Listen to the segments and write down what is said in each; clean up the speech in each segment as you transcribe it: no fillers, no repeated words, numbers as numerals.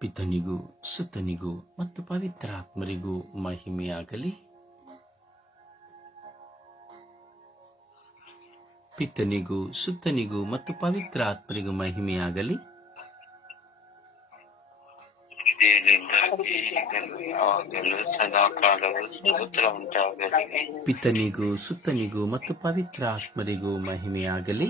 ಪಿತನಿಗೂ ಸುತನಿಗೂ ಮತ್ತು ಪವಿತ್ರಾತ್ಮರಿಗೂ ಮಹಿಮೆಯಾಗಲಿ. ಪಿತನಿಗೂ ಸುತನಿಗೂ ಮತ್ತು ಪವಿತ್ರಾತ್ಮರಿಗೂ ಮಹಿಮೆಯಾಗಲಿ. ಪಿತನಿಗೂ ಸುತನಿಗೂ ಮತ್ತು ಪವಿತ್ರಾತ್ಮರಿಗೂ ಮಹಿಮೆಯಾಗಲಿ.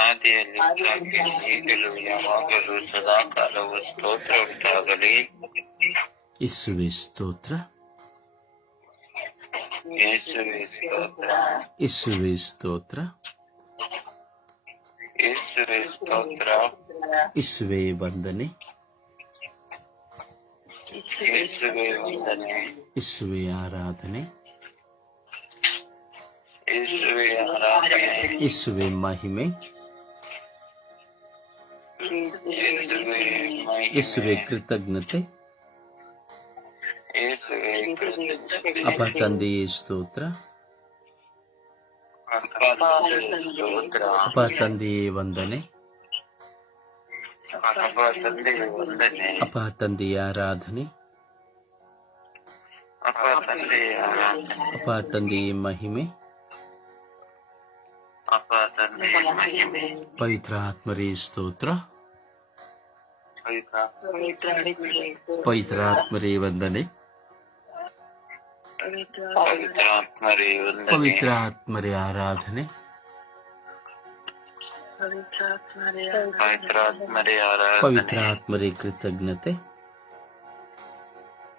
ಆದಿಯಲ್ಲಿ ಈಗಲೂ ಯಾವಾಗಲೂ ಸದಾಕಾಲವು ಸ್ತೋತ್ರ ಉಂಟಾಗಲಿ. ಯೇಸುವೇ ಸ್ತೋತ್ರ, ಯೇಸುವೇ ಸ್ತೋತ್ರ, ಯೇಸುವೇ ಸ್ತೋತ್ರ, ಯೇಸುವೇ ಸ್ತೋತ್ರ, ಯೇಸುವೇ ವಂದನೆ, ಯೇಸುವೇ ವಂದನೆ, ಯೇಸುವೇ ಆರಾಧನೆ, ಯೇಸುವೇ ಆರಾಧನೆ, ಯೇಸುವೇ ಮಹಿಮೆ, ಯೇಸುವೇ ಮಹಿಮೆ, ಯೇಸುವೇ ಕೃತಜ್ಞತೆ. ಯೇಸುವೇ ಕೃತಜ್ಞತೆ, ಅಪ್ಪ ತಂದೆಯೇ ಸ್ತೋತ್ರ, ಅಪ್ಪ ತಂದೆಯೇ ಸ್ತೋತ್ರ, ಅಪ್ಪ ತಂದೆಯೇ ವಂದನೆ, ಅಪ್ಪ ತಂದೆಯೇ ವಂದನೆ, ಅಪ್ಪ ತಂದೆಯ ಆರಾಧನೆ, ಅಪ್ಪ ತಂದೆಯೇ ಆರಾಧನೆ, ಅಪ್ಪ ತಂದೆಯೇ ಮಹಿಮೆ. ಅಪ್ಪ ತಂದೆಯೇ ಮಹಿಮೆ, ಪವಿತ್ರ ಆತ್ಮರೇ ಸ್ತೋತ್ರ, ಪವಿತ್ರ ಪವಿತ್ರಾತ್ಮರೇ ವಂದನೆ, ಪವಿತ್ರಾತ್ಮರೇ ವಂದನೆ, ಪವಿತ್ರಾತ್ಮರೇ ಆರಾಧನೆ, ಪವಿತ್ರಾತ್ಮರೇ ಆರಾಧನೆ, ಪವಿತ್ರಾತ್ಮರೇ ಕೃತಜ್ಞತೆ,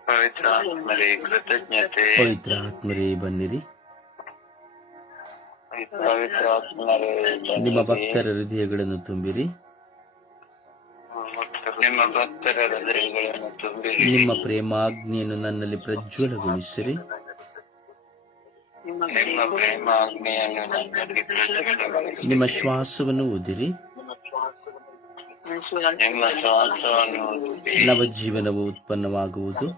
ಪವಿತ್ರಾತ್ಮರೇ ಕೃತಜ್ಞತೆ, ಪವಿತ್ರಾತ್ಮರೇ ಬನ್ನಿರಿ. ಪವಿತ್ರಾತ್ಮರೇ ನಿಮ್ಮ ಭಕ್ತರ ಹೃದಯಗಳನ್ನು ತುಂಬಿರಿ, ನಿಮ್ಮ ಭಕ್ತರ ಹೃದಯಗಳನ್ನು ತುಂಬಿರಿ, ನಿಮ್ಮ ಪ್ರೇಮಾಗ್ನಿಯನ್ನು ನನ್ನಲ್ಲಿ ಪ್ರಜ್ವಲಗೊಳಿಸಿರಿ. ನಿಮ್ಮ ಪ್ರೇಮಾಗ್ನೆಯನ್ನು ನನ್ನಲ್ಲಿ ಪ್ರಜ್ವಲಗೊಳಿಸಿ, ನಿಮ್ಮ ಶ್ವಾಸವನ್ನು ಊದಿರಿ, ನಿಮ್ಮ ಶ್ವಾಸವನ್ನು ಊದಿ, ನವಜೀವನವು ಉತ್ಪನ್ನವಾಗುವುದು,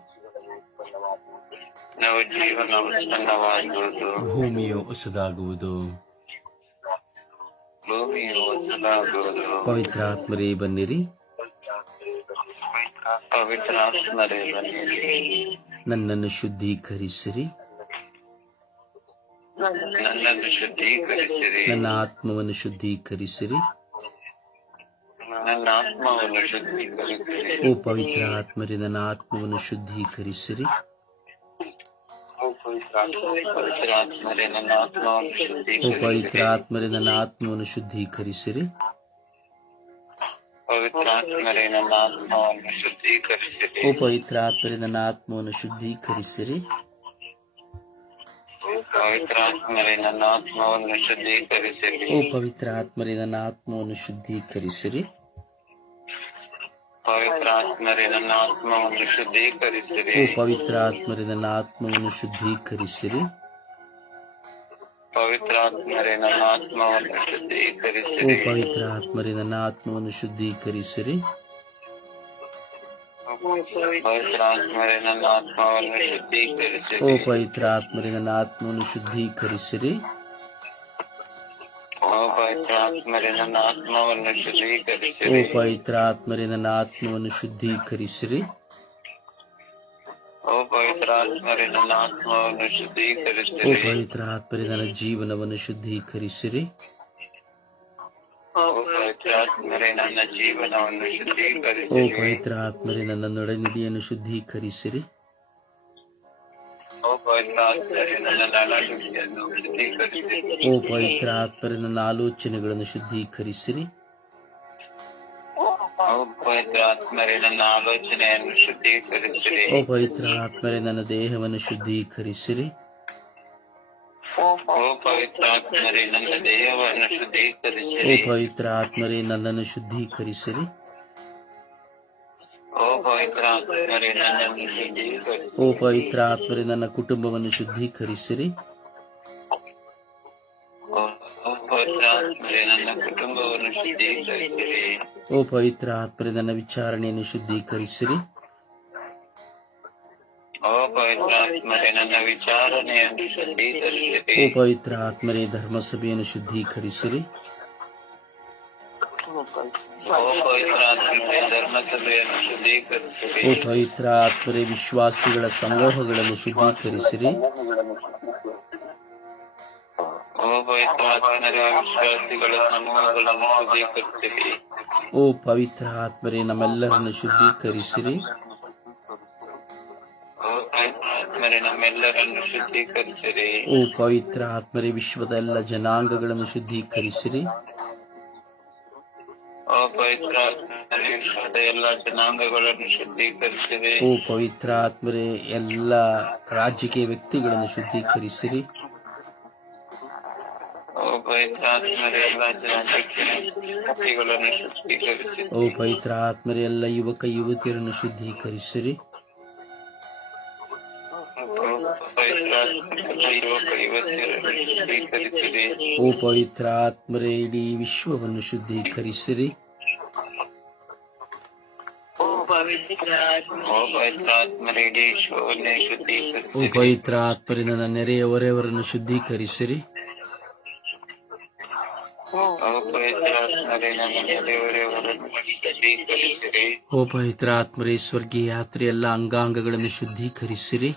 ನವಜೀವನ ಉತ್ಪನ್ನವಾಗುವುದು, ಭೂಮಿಯು ಹೊಸದಾಗುವುದು. ಭೂಮಿಯು ಹೊಸದಾಗುವುದು. ಪವಿತ್ರಾತ್ಮರೇ ಬನ್ನಿರಿ, ಪವಿತ್ರಾತ್ಮರೇ ಬನ್ನಿರಿ, ನನ್ನನ್ನು ಶುದ್ಧೀಕರಿಸಿರಿ, ನನ್ನನ್ನು ಶುದ್ಧೀಕರಿಸಿರಿ, ನನ್ನ ಆತ್ಮವನ್ನು ಶುದ್ಧೀಕರಿಸಿರಿ. ನನ್ನ ಆತ್ಮವನ್ನು ಶುದ್ಧೀಕರಿಸಿರಿ, ಓ ಪವಿತ್ರ ಆತ್ಮರೇ ನನ್ನ ಆತ್ಮವನ್ನು ಶುದ್ಧೀಕರಿಸಿರಿ. ಪವಿತ್ರಾತ್ಮರೇ ನನ್ನ ಆತ್ಮವನ್ನು ಓ ಶುದ್ಧೀಕರಿಸಿರಿ, ಪವಿತ್ರ ಆತ್ಮರೇ ನನ್ನ ಆತ್ಮವನ್ನು ಶುದ್ಧೀಕರಿಸಿರಿ. ಪವಿತ್ರಾತ್ಮರೇ ನನ್ನ ಆತ್ಮವನ್ನು ಶುದ್ಧೀಕರಿಸಿರಿ, ಓ ಪವಿತ್ರ ಆತ್ಮರೇ ನನ್ನ ಆತ್ಮವನ್ನು ಶುದ್ಧೀಕರಿಸಿರಿ. ಪವಿತ್ರಾತ್ಮರೇ ನನ್ನ ಆತ್ಮವನ್ನು ಶುದ್ಧೀಕರಿಸಿರಿ, ಓ ಪವಿತ್ರ ಆತ್ಮರೇ ನನ್ನ ಆತ್ಮವನ್ನು ಶುದ್ಧೀಕರಿಸಿರಿ. ಪವಿತ್ರಾತ್ಮರೇ ನನ್ನ ಆತ್ಮವನ್ನು ಶುದ್ಧೀಕರಿಸಿರಿ, ಓ ಪವಿತ್ರ ಆತ್ಮರೇ ನನ್ನ ಆತ್ಮವನ್ನು ಶುದ್ಧೀಕರಿಸಿರಿ. ಪವಿತ್ರಾತ್ಮರೇ ನನ್ನ ಆತ್ಮವನ್ನು ಓ ಶುದ್ಧೀಕರಿಸಿರಿ, ಪವಿತ್ರ ಆತ್ಮರೇ ನನ್ನ ಆತ್ಮವನ್ನು ಶುದ್ಧೀಕರಿಸಿರಿ. ಪವಿತ್ರಾತ್ಮರೇ ನನ್ನ ಆತ್ಮವನ್ನು ಓ ಶುದ್ಧೀಕರಿಸಿರಿ, ಪವಿತ್ರ ಆತ್ಮರೇ ನನ್ನ ಆತ್ಮವನ್ನು ಶುದ್ಧೀಕರಿಸಿರಿ. ಓ ಪವಿತ್ರಾತ್ಮರೇ ನನ್ನ ಆತ್ಮವನ್ನು ಓ ಶುದ್ಧೀಕರಿಸಿರಿ, ಪವಿತ್ರ ಆತ್ಮರೇ ನನ್ನ ಆತ್ಮವನ್ನು ಶುದ್ಧೀಕರಿಸಿರಿ. ಓ ಪವಿತ್ರಾತ್ಮರೇ ನನ್ನ ಆತ್ಮವನ್ನು ಓ ಶುದ್ಧೀಕರಿಸಿರಿ, ಪವಿತ್ರ ಆತ್ಮರೇ ನನ್ನ ಜೀವನವನ್ನು ಶುದ್ಧೀಕರಿಸಿರಿ. ಓ ಪವಿತ್ರಾತ್ಮರೇ ನನ್ನ ಜೀವನವನ್ನು ಓ ಶುದ್ಧೀಕರಿಸಿರಿ, ಪವಿತ್ರ ಆತ್ಮರೇ ನನ್ನ ನಡೆನುಡಿಯನ್ನು ಶುದ್ಧೀಕರಿಸಿರಿ. ಓ ಪವಿತ್ರಾತ್ಮರೇ ನನ್ನ ನಡವಳಿಕೆಯನ್ನು ಶುದ್ಧೀಕರಿಸಿರಿ, ಓ ಪವಿತ್ರ ಆತ್ಮರೇ ನನ್ನ ಆಲೋಚನೆಗಳನ್ನು ಶುದ್ಧೀಕರಿಸಿರಿ. ಓ ಪವಿತ್ರಾತ್ಮರೇ ನನ್ನ ಆಲೋಚನೆಯನ್ನು ಶುದ್ಧೀಕರಿಸಿರಿ, ಓ ಪವಿತ್ರ ಆತ್ಮರೇ ನನ್ನ ದೇಹವನ್ನು ಶುದ್ಧೀಕರಿಸಿರಿ. ಓ ಪವಿತ್ರಾತ್ಮರೇ ನನ್ನ ದೇಹವನ್ನು ಓ ಶುದ್ಧೀಕರಿಸಿರಿ, ಪವಿತ್ರ ಆತ್ಮರೇ ನನ್ನನ್ನು ಶುದ್ಧೀಕರಿಸಿರಿ. ಓ ಪವಿತ್ರಾತ್ಮರೇ ನನ್ನನ್ನು ಓ ಶುದ್ಧೀಕರಿಸಿರಿ, ಪವಿತ್ರ ಆತ್ಮರೇ ನನ್ನ ಕುಟುಂಬವನ್ನು ಶುದ್ಧೀಕರಿಸಿರಿ. ಓ ಪವಿತ್ರಾತ್ಮರೇ ನನ್ನ ಕುಟುಂಬವನ್ನು ಶುದ್ಧೀಕರಿಸಿರಿ, ಓ ಪವಿತ್ರ ಆತ್ಮರೇ ನನ್ನ ವಿಚಾರಣೆಯನ್ನು ಶುದ್ಧೀಕರಿಸಿರಿ. ಓ ಪವಿತ್ರಾತ್ಮರೇ ನನ್ನ ವಿಚಾರಣೆಯನ್ನು ಶುದ್ಧೀಕರಿಸಿರಿ, ಓ ಪವಿತ್ರ ಆತ್ಮರೇ ಧರ್ಮಸಭೆಯನ್ನು ಶುದ್ಧೀಕರಿಸಿರಿ. ಓ ಪವಿತ್ರಾತ್ಮರೇ ಧರ್ಮಸಭೆಯನ್ನು ಶುದ್ಧೀಕರಿಸಿರಿ. ಓ ಪವಿತ್ರ ಆತ್ಮರೇ ವಿಶ್ವಾಸಿಗಳ ಸಮೂಹಗಳನ್ನು ಶುದ್ಧೀಕರಿಸಿರಿ. ಓ ಪವಿತ್ರಾತ್ಮರೇ ವಿಶ್ವಾಸಿಗಳ ಸಮೂಹಗಳನ್ನು ಶುದ್ಧೀಕರಿಸಿರಿ. ಓ ಪವಿತ್ರ ಆತ್ಮರೇ ನಮ್ಮೆಲ್ಲರನ್ನು ಶುದ್ಧೀಕರಿಸಿರಿ. ಓ ಪವಿತ್ರಾತ್ಮರೇ ನಮ್ಮೆಲ್ಲರನ್ನು ಶುದ್ಧೀಕರಿಸಿರಿ. ಓ ಪವಿತ್ರ ಆತ್ಮರೇ ವಿಶ್ವದ ಎಲ್ಲ ಜನಾಂಗಗಳನ್ನು ಶುದ್ಧೀಕರಿಸಿರಿ. ಓ ಪವಿತ್ರಾತ್ಮರೇ ವಿಶ್ವದ ಎಲ್ಲ ಜನಾಂಗಗಳನ್ನು ಶುದ್ಧೀಕರಿಸಿರಿ. ಓ ಪವಿತ್ರ ಆತ್ಮರೇ ಎಲ್ಲ ರಾಜಕೀಯ ವ್ಯಕ್ತಿಗಳನ್ನು ಶುದ್ಧೀಕರಿಸಿರಿ. ಓ ಪವಿತ್ರಾತ್ಮರೇ ಎಲ್ಲ ರಾಜಕೀಯ ವ್ಯಕ್ತಿಗಳನ್ನು ಶುದ್ಧೀಕರಿಸಿರಿ. ಓ ಪವಿತ್ರ ಆತ್ಮರೇ ಎಲ್ಲ ಯುವಕ ಯುವತಿಯರನ್ನು ಶುದ್ಧೀಕರಿಸಿರಿ. ಓ ಪವಿತ್ರ ಆತ್ಮರೇ ಇಡೀ ವಿಶ್ವವನ್ನು ಶುದ್ಧೀಕರಿಸಿರಿ. ಓ ಪವಿತ್ರಾತ್ಮರೇ ಇಡೀ ವಿಶ್ವವನ್ನೇ ಶುದ್ಧೀಕರಿಸಿರಿ. ಓ ಪವಿತ್ರ ಆತ್ಮರೇ ನನ್ನ ನೆರೆಯವರೆಯವರನ್ನು ಶುದ್ಧೀಕರಿಸಿರಿ. ಓ ಪವಿತ್ರಾತ್ಮರೇ ನನ್ನ ನೆರೆಯವರೆಯವರನ್ನು ಶುದ್ಧೀಕರಿಸಿರಿ. ಓ ಪವಿತ್ರ ಆತ್ಮರೇ ಸ್ವರ್ಗೀಯ ಯಾತ್ರೆ ಎಲ್ಲ ಅಂಗಾಂಗಗಳನ್ನು ಶುದ್ಧೀಕರಿಸಿರಿ.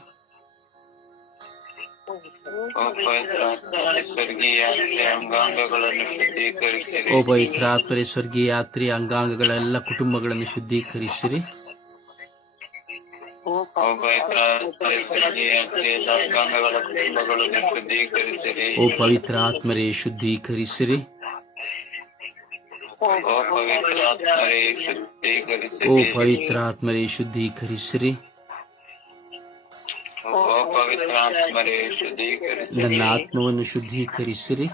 ಓ ಪವಿತ್ರಾತ್ಮರೇ ಸ್ವರ್ಗೀಯ ಯಾತ್ರೆಯ ಅಂಗಾಂಗಗಳನ್ನು ಶುದ್ಧೀಕರಿಸಿರಿ. ಓ ಪವಿತ್ರ ಆತ್ಮರೇ ಸ್ವರ್ಗೀಯ ಯಾತ್ರೆಯ ಅಂಗಾಂಗಗಳ ಎಲ್ಲ ಕುಟುಂಬಗಳನ್ನು ಶುದ್ಧೀಕರಿಸಿರಿ. ಓ ಪವಿತ್ರಾತ್ಮರೇ ಸ್ವರ್ಗೀಯ ಯಾತ್ರೆಯ ಎಲ್ಲ ಅಂಗಾಂಗಗಳ ಕುಟುಂಬಗಳನ್ನು ಶುದ್ಧೀಕರಿಸಿರಿ. ಓ ಪವಿತ್ರ ಆತ್ಮರೇ ಶುದ್ಧೀಕರಿಸಿರಿ. ಓ ಪವಿತ್ರಾತ್ಮರೇ ಶುದ್ಧೀಕರಿಸಿರಿ. ಓ ಪವಿತ್ರ ಆತ್ಮರೇ ಶುದ್ಧೀಕರಿಸಿರಿ. ಓ ಪವಿತ್ರಾತ್ಮರೇ ಶುದ್ಧೀಕರಿಸಿರಿ. ನನ್ನ ಆತ್ಮವನ್ನು ಶುದ್ಧೀಕರಿಸಿರಿ.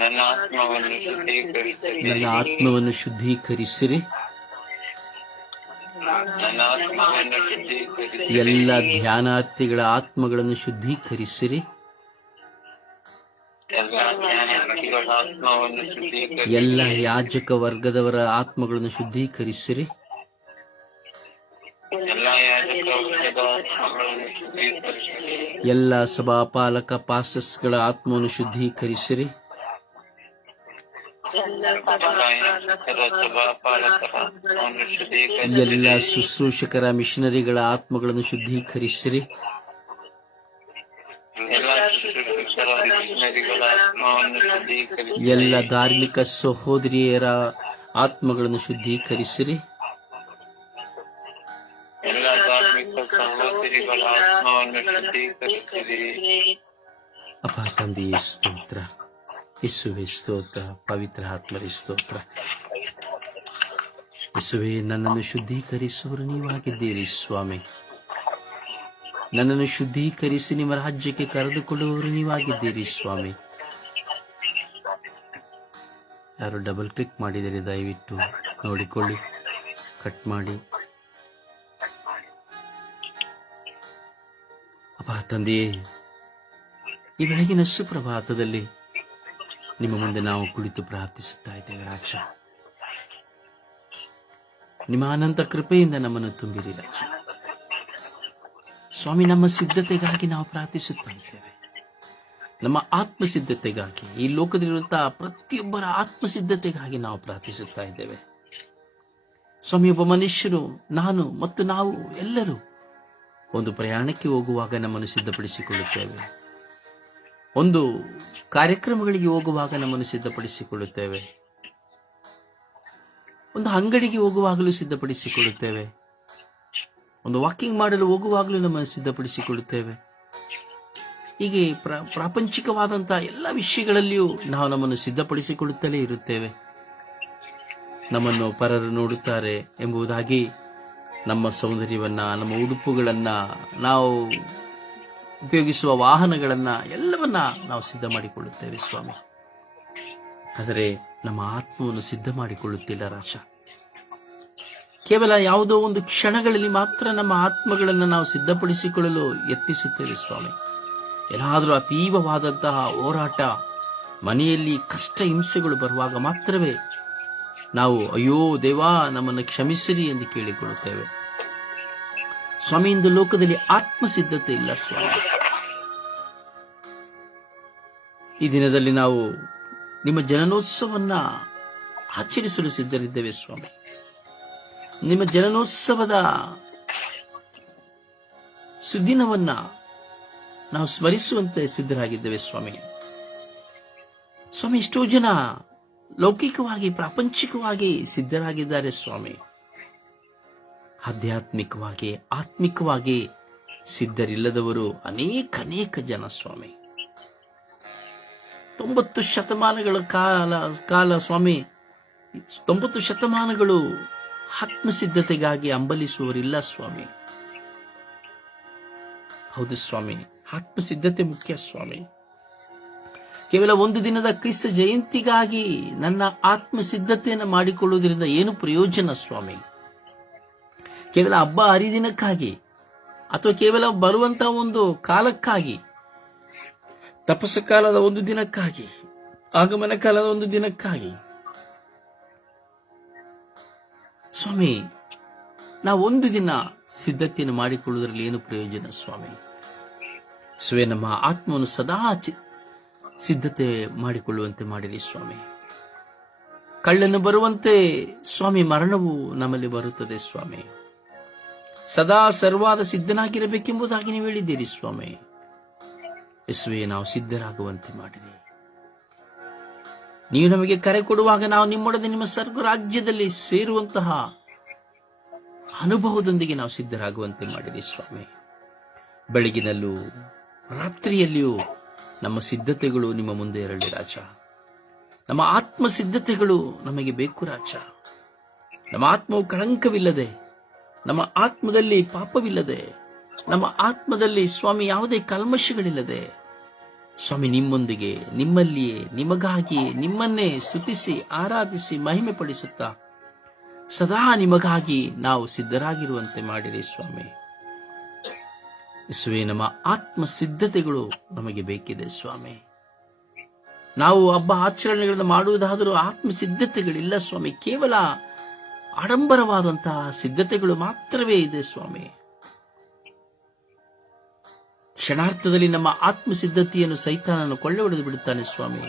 ನನ್ನ ಆತ್ಮವನ್ನು ಶುದ್ಧೀಕರಿಸಿರಿ. ನನ್ನ ಆತ್ಮವನ್ನು ಶುದ್ಧೀಕರಿಸಿರಿ. ನನ್ನ ಆತ್ಮವನ್ನು ಶುದ್ಧೀಕರಿಸಿರಿ. ಎಲ್ಲ ಧ್ಯಾನಾರ್ಥಿಗಳ ಆತ್ಮಗಳನ್ನು ಶುದ್ಧೀಕರಿಸಿರಿ. ಎಲ್ಲ ಜ್ಞಾನಾರ್ಥಿಗಳ ಆತ್ಮವನ್ನು ಶುದ್ಧೀಕರಿಸಿರಿ. ಎಲ್ಲ ಯಾಜಕ ವರ್ಗದವರ ಆತ್ಮಗಳನ್ನು ಶುದ್ಧೀಕರಿಸಿರಿ. ಎಲ್ಲ ಯಾಜಕ ವರ್ಗದ ಆತ್ಮಗಳನ್ನು ಶುದ್ಧೀಕರಿಸಿರಿ. ಎಲ್ಲ ಸಭಾಪಾಲಕ ಪಾಸ್ಟರ್ಸ್ಗಳ ಆತ್ಮವನ್ನು ಶುದ್ಧೀಕರಿಸಿರಿ. ಎಲ್ಲ ಯಾಜಕರ ಸಭಾಪಾಲಕರ ಆತ್ಮವನ್ನು ಶುದ್ಧೀಕರಿಸಿರಿ. ಎಲ್ಲ ಶುಶ್ರೂಷಕರ ಮಿಷನರಿಗಳ ಆತ್ಮಗಳನ್ನು ಶುದ್ಧೀಕರಿಸಿರಿ. ಎಲ್ಲ ಶುಶ್ರೂಷಕರ ಮಿಷನರಿಗಳ ಆತ್ಮವನ್ನು ಶುದ್ಧೀಕರಿಸಿರಿ. ಎಲ್ಲ ಧಾರ್ಮಿಕ ಸಹೋದರಿಯರ ಆತ್ಮಗಳನ್ನು ಶುದ್ಧೀಕರಿಸಿರಿ. ಎಲ್ಲ ಧಾರ್ಮಿಕ ಸಹೋದರಿಗಳ ಆತ್ಮವನ್ನು ಶುದ್ಧೀಕರಿಸಿರಿ. ಅಪ್ಪ ತಂದೆಯೇ ಸ್ತೋತ್ರ, ಯೇಸುವೇ ಸ್ತೋತ್ರ, ಪವಿತ್ರ ಆತ್ಮರೇ ಸ್ತೋತ್ರ. ಯೇಸುವೇ, ನನ್ನನ್ನು ಶುದ್ಧೀಕರಿಸುವರು ನೀವಾಗಿದ್ದೀರಿ ಸ್ವಾಮಿ. ನನ್ನನ್ನು ಶುದ್ಧೀಕರಿಸಿ ನಿಮ್ಮ ರಾಜ್ಯಕ್ಕೆ ಕರೆದುಕೊಳ್ಳುವವರು ನೀವಾಗಿದ್ದೀರಿ ಸ್ವಾಮಿ. ಯಾರು ಡಬಲ್ ಕ್ಲಿಕ್ ಮಾಡಿದರೆ ದಯವಿಟ್ಟು ನೋಡಿಕೊಳ್ಳಿ, ಕಟ್ ಮಾಡಿ. ಅಪ್ಪ ತಂದೆಯೇ, ಈ ಬೆಳಗಿನ ಸುಪ್ರಭಾತದಲ್ಲಿ ನಿಮ್ಮ ಮುಂದೆ ನಾವು ಕುಳಿತು ಪ್ರಾರ್ಥಿಸುತ್ತಾ ಇದ್ದೇವೆ ರಾಜ. ನಿಮ್ಮ ಅನಂತ ಕೃಪೆಯಿಂದ ನಮ್ಮನ್ನು ತುಂಬಿರಿ ರಾಜ. ಸ್ವಾಮಿ, ನಮ್ಮ ಸಿದ್ಧತೆಗಾಗಿ ನಾವು ಪ್ರಾರ್ಥಿಸುತ್ತಾ ಇದ್ದೇವೆ. ನಮ್ಮ ಆತ್ಮಸಿದ್ಧತೆಗಾಗಿ, ಈ ಲೋಕದಲ್ಲಿರುವಂತಹ ಪ್ರತಿಯೊಬ್ಬರ ಆತ್ಮಸಿದ್ಧತೆಗಾಗಿ ನಾವು ಪ್ರಾರ್ಥಿಸುತ್ತಾ ಇದ್ದೇವೆ ಸ್ವಾಮಿ. ಒಬ್ಬ ಮನುಷ್ಯನು, ನಾನು ಮತ್ತು ನಾವು ಎಲ್ಲರೂ ಒಂದು ಪ್ರಯಾಣಕ್ಕೆ ಹೋಗುವಾಗ ನಮ್ಮನ್ನು ಸಿದ್ಧಪಡಿಸಿಕೊಳ್ಳುತ್ತೇವೆ. ಒಂದು ಕಾರ್ಯಕ್ರಮಗಳಿಗೆ ಹೋಗುವಾಗ ನಮ್ಮನ್ನು ಸಿದ್ಧಪಡಿಸಿಕೊಳ್ಳುತ್ತೇವೆ. ಒಂದು ಅಂಗಡಿಗೆ ಹೋಗುವಾಗಲೂ ಸಿದ್ಧಪಡಿಸಿಕೊಳ್ಳುತ್ತೇವೆ. ಒಂದು ವಾಕಿಂಗ್ ಮಾಡಲು ಹೋಗುವಾಗಲೂ ನಮ್ಮನ್ನು ಸಿದ್ಧಪಡಿಸಿಕೊಳ್ಳುತ್ತೇವೆ. ಹೀಗೆ ಪ್ರಾಪಂಚಿಕವಾದಂತಹ ಎಲ್ಲ ವಿಷಯಗಳಲ್ಲಿಯೂ ನಾವು ನಮ್ಮನ್ನು ಸಿದ್ಧಪಡಿಸಿಕೊಳ್ಳುತ್ತಲೇ ಇರುತ್ತೇವೆ. ನಮ್ಮನ್ನು ಪರರು ನೋಡುತ್ತಾರೆ ಎಂಬುದಾಗಿ ನಮ್ಮ ಸೌಂದರ್ಯವನ್ನ, ನಮ್ಮ ಉಡುಪುಗಳನ್ನ, ನಾವು ಉಪಯೋಗಿಸುವ ವಾಹನಗಳನ್ನ ಎಲ್ಲವನ್ನ ನಾವು ಸಿದ್ಧ ಮಾಡಿಕೊಳ್ಳುತ್ತೇವೆ ಸ್ವಾಮಿ. ಆದರೆ ನಮ್ಮ ಆತ್ಮವನ್ನು ಸಿದ್ಧ ಮಾಡಿಕೊಳ್ಳುತ್ತಿಲ್ಲ ರಾಜ. ಕೇವಲ ಯಾವುದೋ ಒಂದು ಕ್ಷಣಗಳಲ್ಲಿ ಮಾತ್ರ ನಮ್ಮ ಆತ್ಮಗಳನ್ನು ನಾವು ಸಿದ್ಧಪಡಿಸಿಕೊಳ್ಳಲು ಯತ್ನಿಸುತ್ತೇವೆ ಸ್ವಾಮಿ. ಏನಾದರೂ ಅತೀವವಾದಂತಹ ಹೋರಾಟ, ಮನೆಯಲ್ಲಿ ಕಷ್ಟ ಹಿಂಸೆಗಳು ಬರುವಾಗ ಮಾತ್ರವೇ ನಾವು ಅಯ್ಯೋ ದೇವಾ ನಮ್ಮನ್ನು ಕ್ಷಮಿಸಿರಿ ಎಂದು ಕೇಳಿಕೊಳ್ಳುತ್ತೇವೆ ಸ್ವಾಮಿ. ಇಂದು ಲೋಕದಲ್ಲಿ ಆತ್ಮಸಿದ್ಧತೆ ಇಲ್ಲ ಸ್ವಾಮಿ. ಈ ದಿನದಲ್ಲಿ ನಾವು ನಿಮ್ಮ ಜನನೋತ್ಸವನ್ನ ಆಚರಿಸಲು ಸಿದ್ಧರಿದ್ದೇವೆ ಸ್ವಾಮಿ. ನಿಮ್ಮ ಜನನೋತ್ಸವದ ಸುದಿನವನ್ನ ನಾವು ಸ್ಮರಿಸುವಂತೆ ಸಿದ್ಧರಾಗಿದ್ದೇವೆ ಸ್ವಾಮಿ. ಸ್ವಾಮಿ, ಎಷ್ಟೋ ಜನ ಲೌಕಿಕವಾಗಿ ಪ್ರಾಪಂಚಿಕವಾಗಿ ಸಿದ್ಧರಾಗಿದ್ದಾರೆ ಸ್ವಾಮಿ. ಆಧ್ಯಾತ್ಮಿಕವಾಗಿ ಆತ್ಮಿಕವಾಗಿ ಸಿದ್ಧರಿಲ್ಲದವರು ಅನೇಕ ಜನ ಸ್ವಾಮಿ. 90 ಶತಮಾನಗಳ ಕಾಲ ಸ್ವಾಮಿ, 90 ಶತಮಾನಗಳು ಆತ್ಮಸಿದ್ಧತೆಗಾಗಿ ಹಂಬಲಿಸುವವರಿಲ್ಲ ಸ್ವಾಮಿ. ಹೌದು ಸ್ವಾಮಿ, ಆತ್ಮಸಿದ್ಧತೆ ಮುಖ್ಯ ಸ್ವಾಮಿ. ಕೇವಲ ಒಂದು ದಿನದ ಕ್ರಿಸ್ತ ಜಯಂತಿಗಾಗಿ ನನ್ನ ಆತ್ಮಸಿದ್ಧತೆಯನ್ನು ಮಾಡಿಕೊಳ್ಳುವುದರಿಂದ ಏನು ಪ್ರಯೋಜನ ಸ್ವಾಮಿ? ಕೇವಲ ಹಬ್ಬ ಹರಿದಿನಕ್ಕಾಗಿ ಅಥವಾ ಕೇವಲ ಬರುವಂತಹ ಒಂದು ಕಾಲಕ್ಕಾಗಿ, ತಪಸ್ಸ ಕಾಲದ ಒಂದು ದಿನಕ್ಕಾಗಿ, ಆಗಮನ ಕಾಲದ ಒಂದು ದಿನಕ್ಕಾಗಿ ಸ್ವಾಮಿ ನಾವು ಒಂದು ದಿನ ಸಿದ್ಧತೆಯನ್ನು ಮಾಡಿಕೊಳ್ಳುವುದರಲ್ಲಿ ಏನು ಪ್ರಯೋಜನ ಸ್ವಾಮಿ? ನಮ್ಮ ಆತ್ಮವನ್ನು ಸದಾ ಸಿದ್ಧತೆ ಮಾಡಿಕೊಳ್ಳುವಂತೆ ಮಾಡಿರಿ ಸ್ವಾಮಿ. ಕಳ್ಳನು ಬರುವಂತೆ ಸ್ವಾಮಿ ಮರಣವು ನಮ್ಮಲ್ಲಿ ಬರುತ್ತದೆ ಸ್ವಾಮಿ. ಸದಾ ಸರ್ವಾದ ಸಿದ್ಧನಾಗಿರಬೇಕೆಂಬುದಾಗಿ ನೀವು ಹೇಳಿದ್ದೀರಿ ಸ್ವಾಮಿ. ಯೇಸುವೇ, ನಾವು ಸಿದ್ಧರಾಗುವಂತೆ ಮಾಡಿರಿ. ನೀವು ನಮಗೆ ಕರೆ ಕೊಡುವಾಗ ನಾವು ನಿಮ್ಮೊಡನೆ ನಿಮ್ಮ ಸ್ವರ್ಗ ರಾಜ್ಯದಲ್ಲಿ ಸೇರುವಂತಹ ಅನುಭವದೊಂದಿಗೆ ನಾವು ಸಿದ್ಧರಾಗುವಂತೆ ಮಾಡಿರಿ ಸ್ವಾಮಿ. ಬೆಳಗಿನಲ್ಲೂ ರಾತ್ರಿಯಲ್ಲಿಯೂ ನಮ್ಮ ಸಿದ್ಧತೆಗಳು ನಿಮ್ಮ ಮುಂದೆ ಇರಲಿ ರಾಜ. ನಮ್ಮ ಆತ್ಮ ಸಿದ್ಧತೆಗಳು ನಮಗೆ ಬೇಕು ರಾಜ. ನಮ್ಮ ಆತ್ಮವು ಕಳಂಕವಿಲ್ಲದೆ, ನಮ್ಮ ಆತ್ಮದಲ್ಲಿ ಪಾಪವಿಲ್ಲದೆ, ನಮ್ಮ ಆತ್ಮದಲ್ಲಿ ಸ್ವಾಮಿ ಯಾವುದೇ ಕಲ್ಮಶಗಳಿಲ್ಲದೆ ಸ್ವಾಮಿ ನಿಮ್ಮೊಂದಿಗೆ, ನಿಮ್ಮಲ್ಲಿಯೇ, ನಿಮಗಾಗಿ ನಿಮ್ಮನ್ನೇ ಸ್ತುತಿಸಿ ಆರಾಧಿಸಿ ಮಹಿಮೆ ಪಡಿಸುತ್ತಾ ಸದಾ ನಿಮಗಾಗಿ ನಾವು ಸಿದ್ಧರಾಗಿರುವಂತೆ ಮಾಡಿರಿ ಸ್ವಾಮಿ. ಯೇಸುವೇ, ನಮ್ಮ ಆತ್ಮ ಸಿದ್ಧತೆಗಳು ನಮಗೆ ಬೇಕಿದೆ ಸ್ವಾಮಿ. ನಾವು ಹಬ್ಬ ಆಚರಣೆಗಳನ್ನು ಮಾಡುವುದಾದರೂ ಆತ್ಮ ಸಿದ್ಧತೆಗಳಿಲ್ಲ ಸ್ವಾಮಿ. ಕೇವಲ ಆಡಂಬರವಾದಂತಹ ಸಿದ್ಧತೆಗಳು ಮಾತ್ರವೇ ಇದೆ ಸ್ವಾಮಿ. ಕ್ಷಣಾರ್ಥದಲ್ಲಿ ನಮ್ಮ ಆತ್ಮ ಸಿದ್ಧತೆಯನ್ನು ಸೈತಾನನು ಕೊಳ್ಳೆ ಹೊಡೆದು ಬಿಡುತ್ತಾನೆ ಸ್ವಾಮಿ.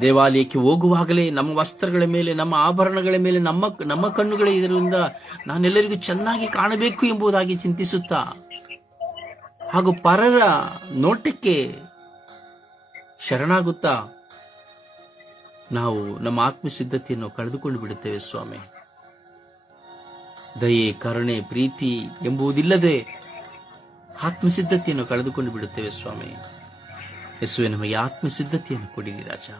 ದೇವಾಲಯಕ್ಕೆ ಹೋಗುವಾಗಲೇ ನಮ್ಮ ವಸ್ತ್ರಗಳ ಮೇಲೆ, ನಮ್ಮ ಆಭರಣಗಳ ಮೇಲೆ ನಮ್ಮ ಕಣ್ಣುಗಳೇ ಇದರಿಂದ ನಾನೆಲ್ಲರಿಗೂ ಚೆನ್ನಾಗಿ ಕಾಣಬೇಕು ಎಂಬುದಾಗಿ ಚಿಂತಿಸುತ್ತಾ ಹಾಗೂ ಪರರ ನೋಟಕ್ಕೆ ಶರಣಾಗುತ್ತಾ ನಾವು ನಮ್ಮ ಆತ್ಮಸಿದ್ಧತೆಯನ್ನು ಕಳೆದುಕೊಂಡು ಬಿಡುತ್ತೇವೆ ಸ್ವಾಮಿ. ದಯೆ, ಕರುಣೆ, ಪ್ರೀತಿ ಎಂಬುದಿಲ್ಲದೆ ಆತ್ಮಸಿದ್ಧತೆಯನ್ನು ಕಳೆದುಕೊಂಡು ಬಿಡುತ್ತೇವೆ ಸ್ವಾಮಿ. ಯೇಸುವೆ, ನಮಗೆ ಆತ್ಮಸಿದ್ಧತೆಯನ್ನು ಕೊಡಿರಿ ರಾಜ.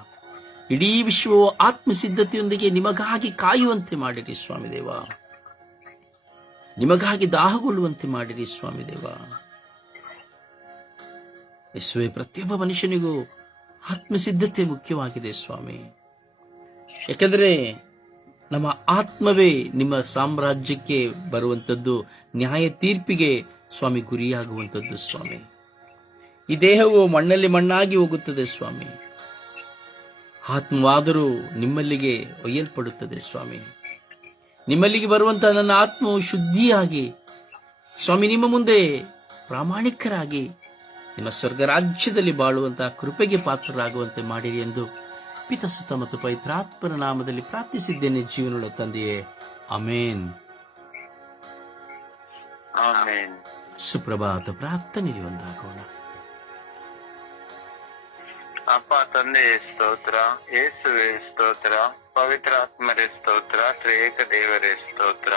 ಇಡೀ ವಿಶ್ವವು ಆತ್ಮಸಿದ್ಧತೆಯೊಂದಿಗೆ ನಿಮಗಾಗಿ ಕಾಯುವಂತೆ ಮಾಡಿರಿ ಸ್ವಾಮಿ ದೇವ. ನಿಮಗಾಗಿ ದಾಹಗೊಳ್ಳುವಂತೆ ಮಾಡಿರಿ ಸ್ವಾಮಿ ದೇವ. ಯೇಸುವೆ, ಪ್ರತಿಯೊಬ್ಬ ಮನುಷ್ಯನಿಗೂ ಆತ್ಮಸಿದ್ಧತೆ ಮುಖ್ಯವಾಗಿದೆ ಸ್ವಾಮಿ. ಯಾಕೆಂದರೆ ನಮ್ಮ ಆತ್ಮವೇ ನಿಮ್ಮ ಸಾಮ್ರಾಜ್ಯಕ್ಕೆ ಬರುವಂಥದ್ದು, ನ್ಯಾಯ ತೀರ್ಪಿಗೆ ಸ್ವಾಮಿ ಗುರಿಯಾಗುವಂಥದ್ದು ಸ್ವಾಮಿ. ಈ ದೇಹವು ಮಣ್ಣಲ್ಲಿ ಮಣ್ಣಾಗಿ ಹೋಗುತ್ತದೆ ಸ್ವಾಮಿ. ಆತ್ಮವಾದರೂ ನಿಮ್ಮಲ್ಲಿಗೆ ಒಯ್ಯಲ್ಪಡುತ್ತದೆ ಸ್ವಾಮಿ. ನಿಮ್ಮಲ್ಲಿಗೆ ಬರುವಂತಹ ನನ್ನ ಆತ್ಮವು ಶುದ್ಧಿಯಾಗಿ ಸ್ವಾಮಿ ನಿಮ್ಮ ಮುಂದೆ ಪ್ರಾಮಾಣಿಕರಾಗಿ ನಿಮ್ಮ ಸ್ವರ್ಗ ರಾಜ್ಯದಲ್ಲಿ ಬಾಳುವಂತಹ ಕೃಪೆಗೆ ಪಾತ್ರರಾಗುವಂತೆ ಮಾಡಿರಿ ಎಂದು ಪಿತ, ಸುತ ಮತ್ತು ಪವಿತ್ರಾತ್ಮನ ನಾಮದಲ್ಲಿ ಪ್ರಾರ್ಥಿಸಿದ್ದೇನೆ ಜೀವನದ ತಂದೆಯೇ, ಆಮೇನ್. ಆಮೆನ್. ಸುಪ್ರಭಾತ ಪ್ರಾರ್ಥನೆಯಲ್ಲಿ ಒಂದಾಗೋಣ. ಅಪ್ಪ ತಂದೆಯೇ ಸ್ತೋತ್ರ, ಯೇಸುವೆ ಸ್ತೋತ್ರ, ಪವಿತ್ರಾತ್ಮರೇ ಸ್ತೋತ್ರ, ತ್ರಿಯೇಕ ದೇವರೇ ಸ್ತೋತ್ರ,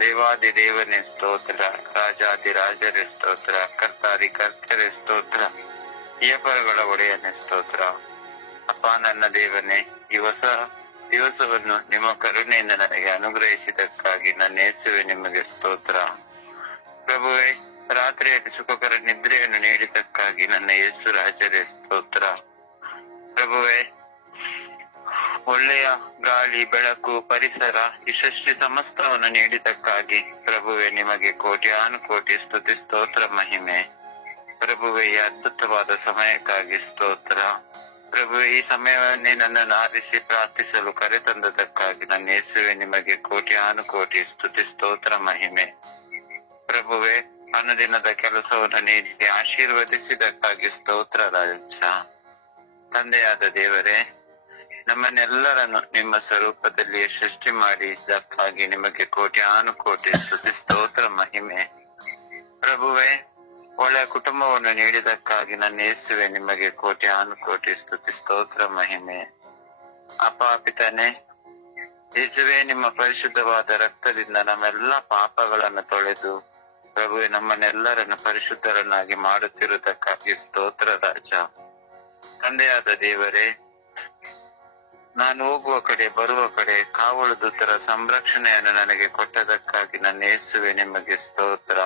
ದೇವಾದಿ ದೇವನೇ ಸ್ತೋತ್ರ, ರಾಜಾದಿ ರಾಜರೇ ಸ್ತೋತ್ರ, ಕರ್ತಾದಿ ಕರ್ತರೇ ಸ್ತೋತ್ರ, ಯಪರಗಳ ಒಡೆಯನೇ ಸ್ತೋತ್ರ. ಅಪ್ಪ ನನ್ನ ದೇವನೇ, ಈ ಹೊಸ ದಿವಸವನ್ನು ನಿಮ್ಮ ಕರುಣೆಯಿಂದ ನನಗೆ ಅನುಗ್ರಹಿಸಿದ್ದಕ್ಕಾಗಿ ನನ್ನ ಯೇಸುವೆ ನಿಮಗೆ ಸ್ತೋತ್ರ. ಪ್ರಭುವೇ, ರಾತ್ರಿಯಲ್ಲಿ ಸುಖಕರ ನಿದ್ರೆಯನ್ನು ನೀಡಿದ್ದಕ್ಕಾಗಿ ನನ್ನ ಯೇಸು ರಾಜರೇ ಸ್ತೋತ್ರ. ಪ್ರಭುವೇ, ಒಳ್ಳೆಯ ಗಾಳಿ, ಬೆಳಕು, ಪರಿಸರ, ಈ ಸೃಷ್ಟಿ ಸಮಸ್ತವನ್ನು ನೀಡಿದ್ದಕ್ಕಾಗಿ ಪ್ರಭುವೇ ನಿಮಗೆ ಕೋಟಿ ಸ್ತುತಿ, ಸ್ತೋತ್ರ, ಮಹಿಮೆ. ಪ್ರಭುವೇ, ಈ ಅದ್ಭುತವಾದ ಸಮಯಕ್ಕಾಗಿ ಸ್ತೋತ್ರ. ಪ್ರಭುವೇ, ಈ ಸಮಯವನ್ನೇ ನನ್ನನ್ನು ಆರಿಸಿ ಪ್ರಾರ್ಥಿಸಲು ಕರೆತಂದದಕ್ಕಾಗಿ ನನ್ನ ಯೇಸುವೆ ನಿಮಗೆ ಕೋಟಿ ಸ್ತುತಿ, ಸ್ತೋತ್ರ, ಮಹಿಮೆ. ಪ್ರಭುವೇ, ಅನುದಿನದ ಕೆಲಸವನ್ನು ನೀಡಿ ಆಶೀರ್ವದಿಸಿದಕ್ಕಾಗಿ ಸ್ತೋತ್ರ ರಾಜ. ತಂದೆಯಾದ ದೇವರೇ, ನಮ್ಮನ್ನೆಲ್ಲರನ್ನು ನಿಮ್ಮ ಸ್ವರೂಪದಲ್ಲಿ ಸೃಷ್ಟಿ ಮಾಡಿದ್ದಕ್ಕಾಗಿ ನಿಮಗೆ ಕೋಟಿ ಸ್ತುತಿ ಸ್ತೋತ್ರ ಮಹಿಮೆ. ಪ್ರಭುವೇ, ಒಳ್ಳೆಯ ಕುಟುಂಬವನ್ನು ನೀಡಿದಕ್ಕಾಗಿ ನನ್ನ ಯೇಸುವೆ ನಿಮಗೆ ಕೋಟಿ ಸ್ತುತಿ ಸ್ತೋತ್ರ ಮಹಿಮೆ. ಅಪಾಪಿತನೇ ಯೇಸುವೆ, ನಿಮ್ಮ ಪರಿಶುದ್ಧವಾದ ರಕ್ತದಿಂದ ನಮ್ಮೆಲ್ಲ ಪಾಪಗಳನ್ನು ತೊಳೆದು ಪ್ರಭುವೆ ನಮ್ಮನ್ನೆಲ್ಲರನ್ನು ಪರಿಶುದ್ಧರನ್ನಾಗಿ ಮಾಡುತ್ತಿರುವುದಕ್ಕಾಗಿ ಸ್ತೋತ್ರ ರಾಜ. ತಂದೆಯಾದ ದೇವರೇ, ನಾನು ಹೋಗುವ ಕಡೆ ಬರುವ ಕಡೆ ಕಾವಲು ದೂತರ ಸಂರಕ್ಷಣೆಯನ್ನು ನನಗೆ ಕೊಟ್ಟದಕ್ಕಾಗಿ ನನ್ನ ಯೇಸುವೆ ನಿಮಗೆ ಸ್ತೋತ್ರ.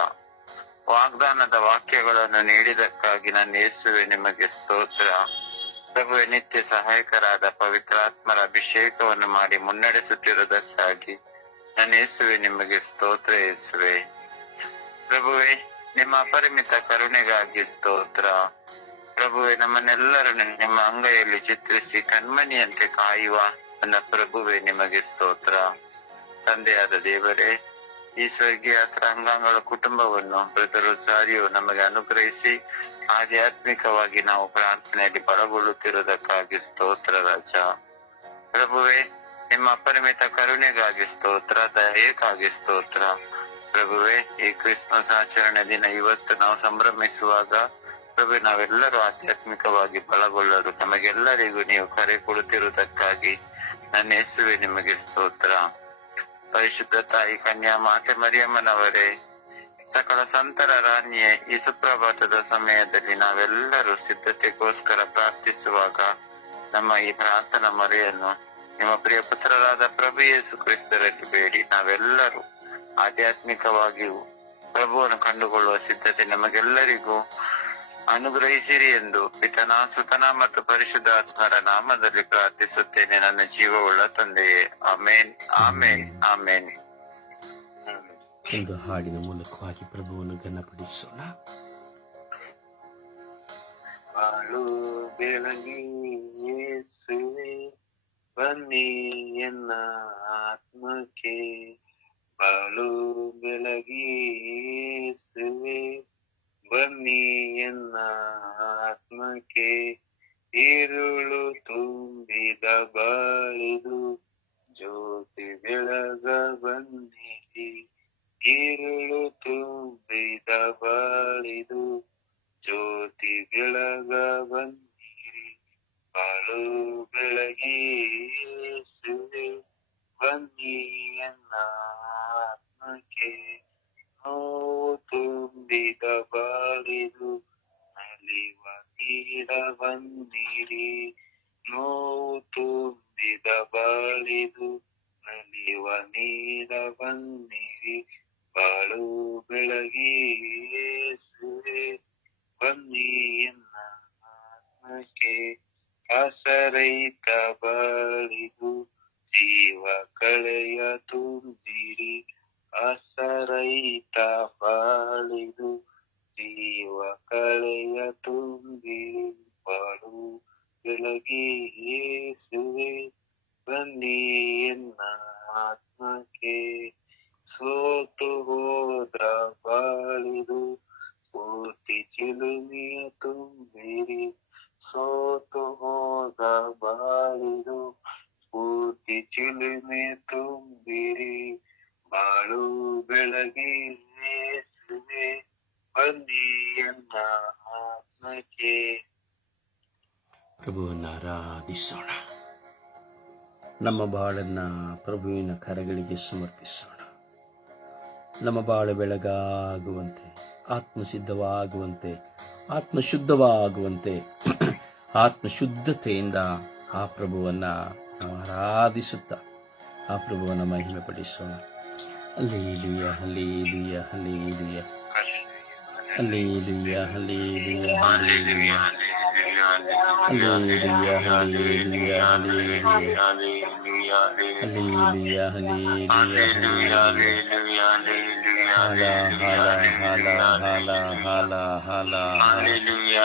ವಾಗ್ದಾನದ ವಾಕ್ಯಗಳನ್ನು ನೀಡಿದಕ್ಕಾಗಿ ನನ್ನ ಯೇಸುವೆ ನಿಮಗೆ ಸ್ತೋತ್ರ. ಪ್ರಭುವೆ, ನಿತ್ಯ ಸಹಾಯಕರಾದ ಪವಿತ್ರಾತ್ಮರ ಅಭಿಷೇಕವನ್ನು ಮಾಡಿ ಮುನ್ನಡೆಸುತ್ತಿರುವುದಕ್ಕಾಗಿ ನನ್ನ ಯೇಸುವೆ ನಿಮಗೆ ಸ್ತೋತ್ರ. ಯೇಸುವೆ ಪ್ರಭುವೆ, ನಿಮ್ಮ ಅಪರಿಮಿತ ಕರುಣೆಗಾಗಿ ಸ್ತೋತ್ರ. ಪ್ರಭುವೆ, ನಮ್ಮನ್ನೆಲ್ಲರನ್ನು ನಿಮ್ಮ ಅಂಗೈಯಲ್ಲಿ ಚಿತ್ರಿಸಿ ಕಣ್ಮಣಿಯಂತೆ ಕಾಯುವ ನನ್ನ ಪ್ರಭುವೆ ನಿಮಗೆ ಸ್ತೋತ್ರ. ತಂದೆಯಾದ ದೇವರೇ, ಈ ಸ್ವರ್ಗೀಯ ಅಂಗಾಂಗಳ ಕುಟುಂಬವನ್ನು ಬ್ರದರ್ ಸಾರಿಯು ನಮಗೆ ಅನುಗ್ರಹಿಸಿ ಆಧ್ಯಾತ್ಮಿಕವಾಗಿ ನಾವು ಪ್ರಾರ್ಥನೆಯಲ್ಲಿ ಬಲಗೊಳ್ಳುತ್ತಿರುವುದಕ್ಕಾಗಿ ಸ್ತೋತ್ರ ರಾಜ. ಪ್ರಭುವೆ, ನಿಮ್ಮ ಅಪರಿಮಿತ ಕರುಣೆಗಾಗಿ ಸ್ತೋತ್ರ, ದಯೆಗಾಗಿ ಸ್ತೋತ್ರ. ಪ್ರಭುವೆ, ಈ ಕ್ರಿಸ್ಮಸ್ ಆಚರಣೆ ದಿನ ಇವತ್ತು ನಾವು ಸಂಭ್ರಮಿಸುವಾಗ ಪ್ರಭು ನಾವೆಲ್ಲರೂ ಆಧ್ಯಾತ್ಮಿಕವಾಗಿ ಬಲಗೊಳ್ಳಲು ನಮಗೆಲ್ಲರಿಗೂ ನೀವು ಕರೆ ಕೊಡುತ್ತಿರುವುದಕ್ಕಾಗಿ ನನ್ನ ಯೇಸುವೆ ನಿಮಗೆ ಸ್ತೋತ್ರ. ಪರಿಶುದ್ಧ ತಾಯಿ ಕನ್ಯಾ ಮಾತೆ ಮರಿಯಮ್ಮನವರೇ, ಸಕಲ ಸಂತರ ರಾಣಿಯೇ, ಈ ಸುಪ್ರಭಾತದ ಸಮಯದಲ್ಲಿ ನಾವೆಲ್ಲರೂ ಸಿದ್ಧತೆಗೋಸ್ಕರ ಪ್ರಾರ್ಥಿಸುವಾಗ ನಮ್ಮ ಈ ಪ್ರಾರ್ಥನಾ ಮೊರೆಯನ್ನು ನಿಮ್ಮ ಪ್ರಿಯ ಪುತ್ರರಾದ ಪ್ರಭು ಯೇಸು ಕ್ರಿಸ್ತರಲ್ಲಿ ಬೇಡಿ ನಾವೆಲ್ಲರೂ ಆಧ್ಯಾತ್ಮಿಕವಾಗಿಯೂ ಪ್ರಭುವನ್ನು ಕಂಡುಕೊಳ್ಳುವ ಸಿದ್ಧತೆ ನಮಗೆಲ್ಲರಿಗೂ ಅನುಗ್ರಹಿಸಿರಿ ಎಂದು ಪಿತನ ಸುತನ ಮತ್ತು ಪರಿಶುದ್ಧಾತ್ಮರ ನಾಮದಲ್ಲಿ ಪ್ರಾರ್ಥಿಸುತ್ತೇನೆ ನನ್ನ ಜೀವವುಳ್ಳ ತಂದೆಯೇ. ಆಮೇನ್, ಆಮೇನ್, ಆಮೇನ್. ಒಂದು ಹಾಡಿನ ಮೂಲಕವಾಗಿ ಪ್ರಭುವನ್ನು ಘನಪಡಿಸೋಣ. ಬಾಳು ಬೆಳಗಿ ಯೇಸುವೆ, ಬನ್ನಿ ಎನ್ನ ಆತ್ಮಕ್ಕೆ. ಬಾಳು ಬೆಳಗಿ ಯೇಸುವೆ, ಬನ್ನಿ ಎನ್ನ ಆತ್ಮಕ್ಕೆ. ഇരുಳು ತುಂಬಿದ ಬಾಳಿದು ಜ್ಯೋತಿ ಬೆಳಗ ಬನ್ನಿರಿ. ഇരുಳು ತುಂಬಿದ ಬಾಳಿದು ಜ್ಯೋತಿ ಬೆಳಗ ಬನ್ನಿರಿ. ಬಾಳು ಬೆಳಗಿ ಯೇಸುವೆ, ಬನ್ನಿ ಎನ್ನ ಆತ್ಮಕ್ಕೆ. ನೋವು ತುಂಬಿದ ಬಾಳಿದು ನಲಿವ ನೀಡ ಬನ್ನಿರಿ. ನೋವು ತುಂಬಿದ ಬಾಳಿದು ನಲಿವ ನೀಡ ಬನ್ನಿರಿ. ಬಾಳು ಬೆಳಗಿ ಯೇಸುವೆ, ಬನ್ನಿ ಎನ್ನ ಆತ್ಮಕ್ಕೆ. ಆಸರೈತ ಬಾಳಿದು ಜೀವ ಕಳೆಯ ತುಂಬಿರಿ. ಆಸರೈತ ಬಾಳಿದು ಜೀವ ಕಳೆಯ ತುಂಬಿರಿ. ಬಾಳು ಬೆಳಗಿ ಯೇಸುವೆ, ಬನ್ನಿ ಎನ್ನ ಆತ್ಮಕ್ಕೆ. ಸೋತು ಹೋದ ಬಾಳಿದು ಸ್ಫೂರ್ತಿ ಚಿಲುಮೆಯ ತುಂಬಿರಿ. ಸೋತು ಹೋದ ಬಾಳಿದು ಸ್ಫೂರ್ತಿ ಚಿಲುಮೆ ತುಂಬಿರಿ. ಬಾಳು ಬೆಳಗಿ ಯೇಸುವೆ, ಬನ್ನಿ ಎನ್ನ ಆತ್ಮಕ್ಕೆ. ಪ್ರಭುವನ್ನು ಆರಾಧಿಸೋಣ. ನಮ್ಮ ಬಾಳನ್ನ ಪ್ರಭುವಿನ ಕರಗಳಿಗೆ ಸಮರ್ಪಿಸೋಣ. ನಮ್ಮ ಬಾಳು ಬೆಳಗಾಗುವಂತೆ, ಆತ್ಮಸಿದ್ಧವಾಗುವಂತೆ, ಆತ್ಮಶುದ್ಧವಾಗುವಂತೆ, ಆತ್ಮಶುದ್ಧತೆಯಿಂದ ಆ ಪ್ರಭುವನ್ನು ನಾವು ಆರಾಧಿಸುತ್ತಾ ಆ ಪ್ರಭುವನ್ನು ಮಹಿಮೆ ಪಡಿಸೋಣ. Hallelujah, hallelujah, hallelujah, hallelujah, hallelujah, hallelujah, hallelujah, hallelujah, hallelujah, hallelujah, ಹಾಲ ಹಾಲ ಹಾಲ ಹಾಲ ಹಾಲ ಹಾಲ hallelujah,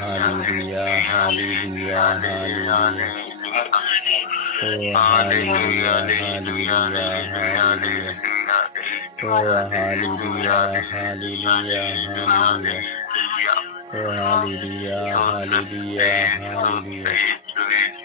hallelujah, hallelujah, oh hallelujah, hallelujah, hallelujah, oh hallelujah, hallelujah, hallelujah, oh hallelujah, hallelujah, hallelujah.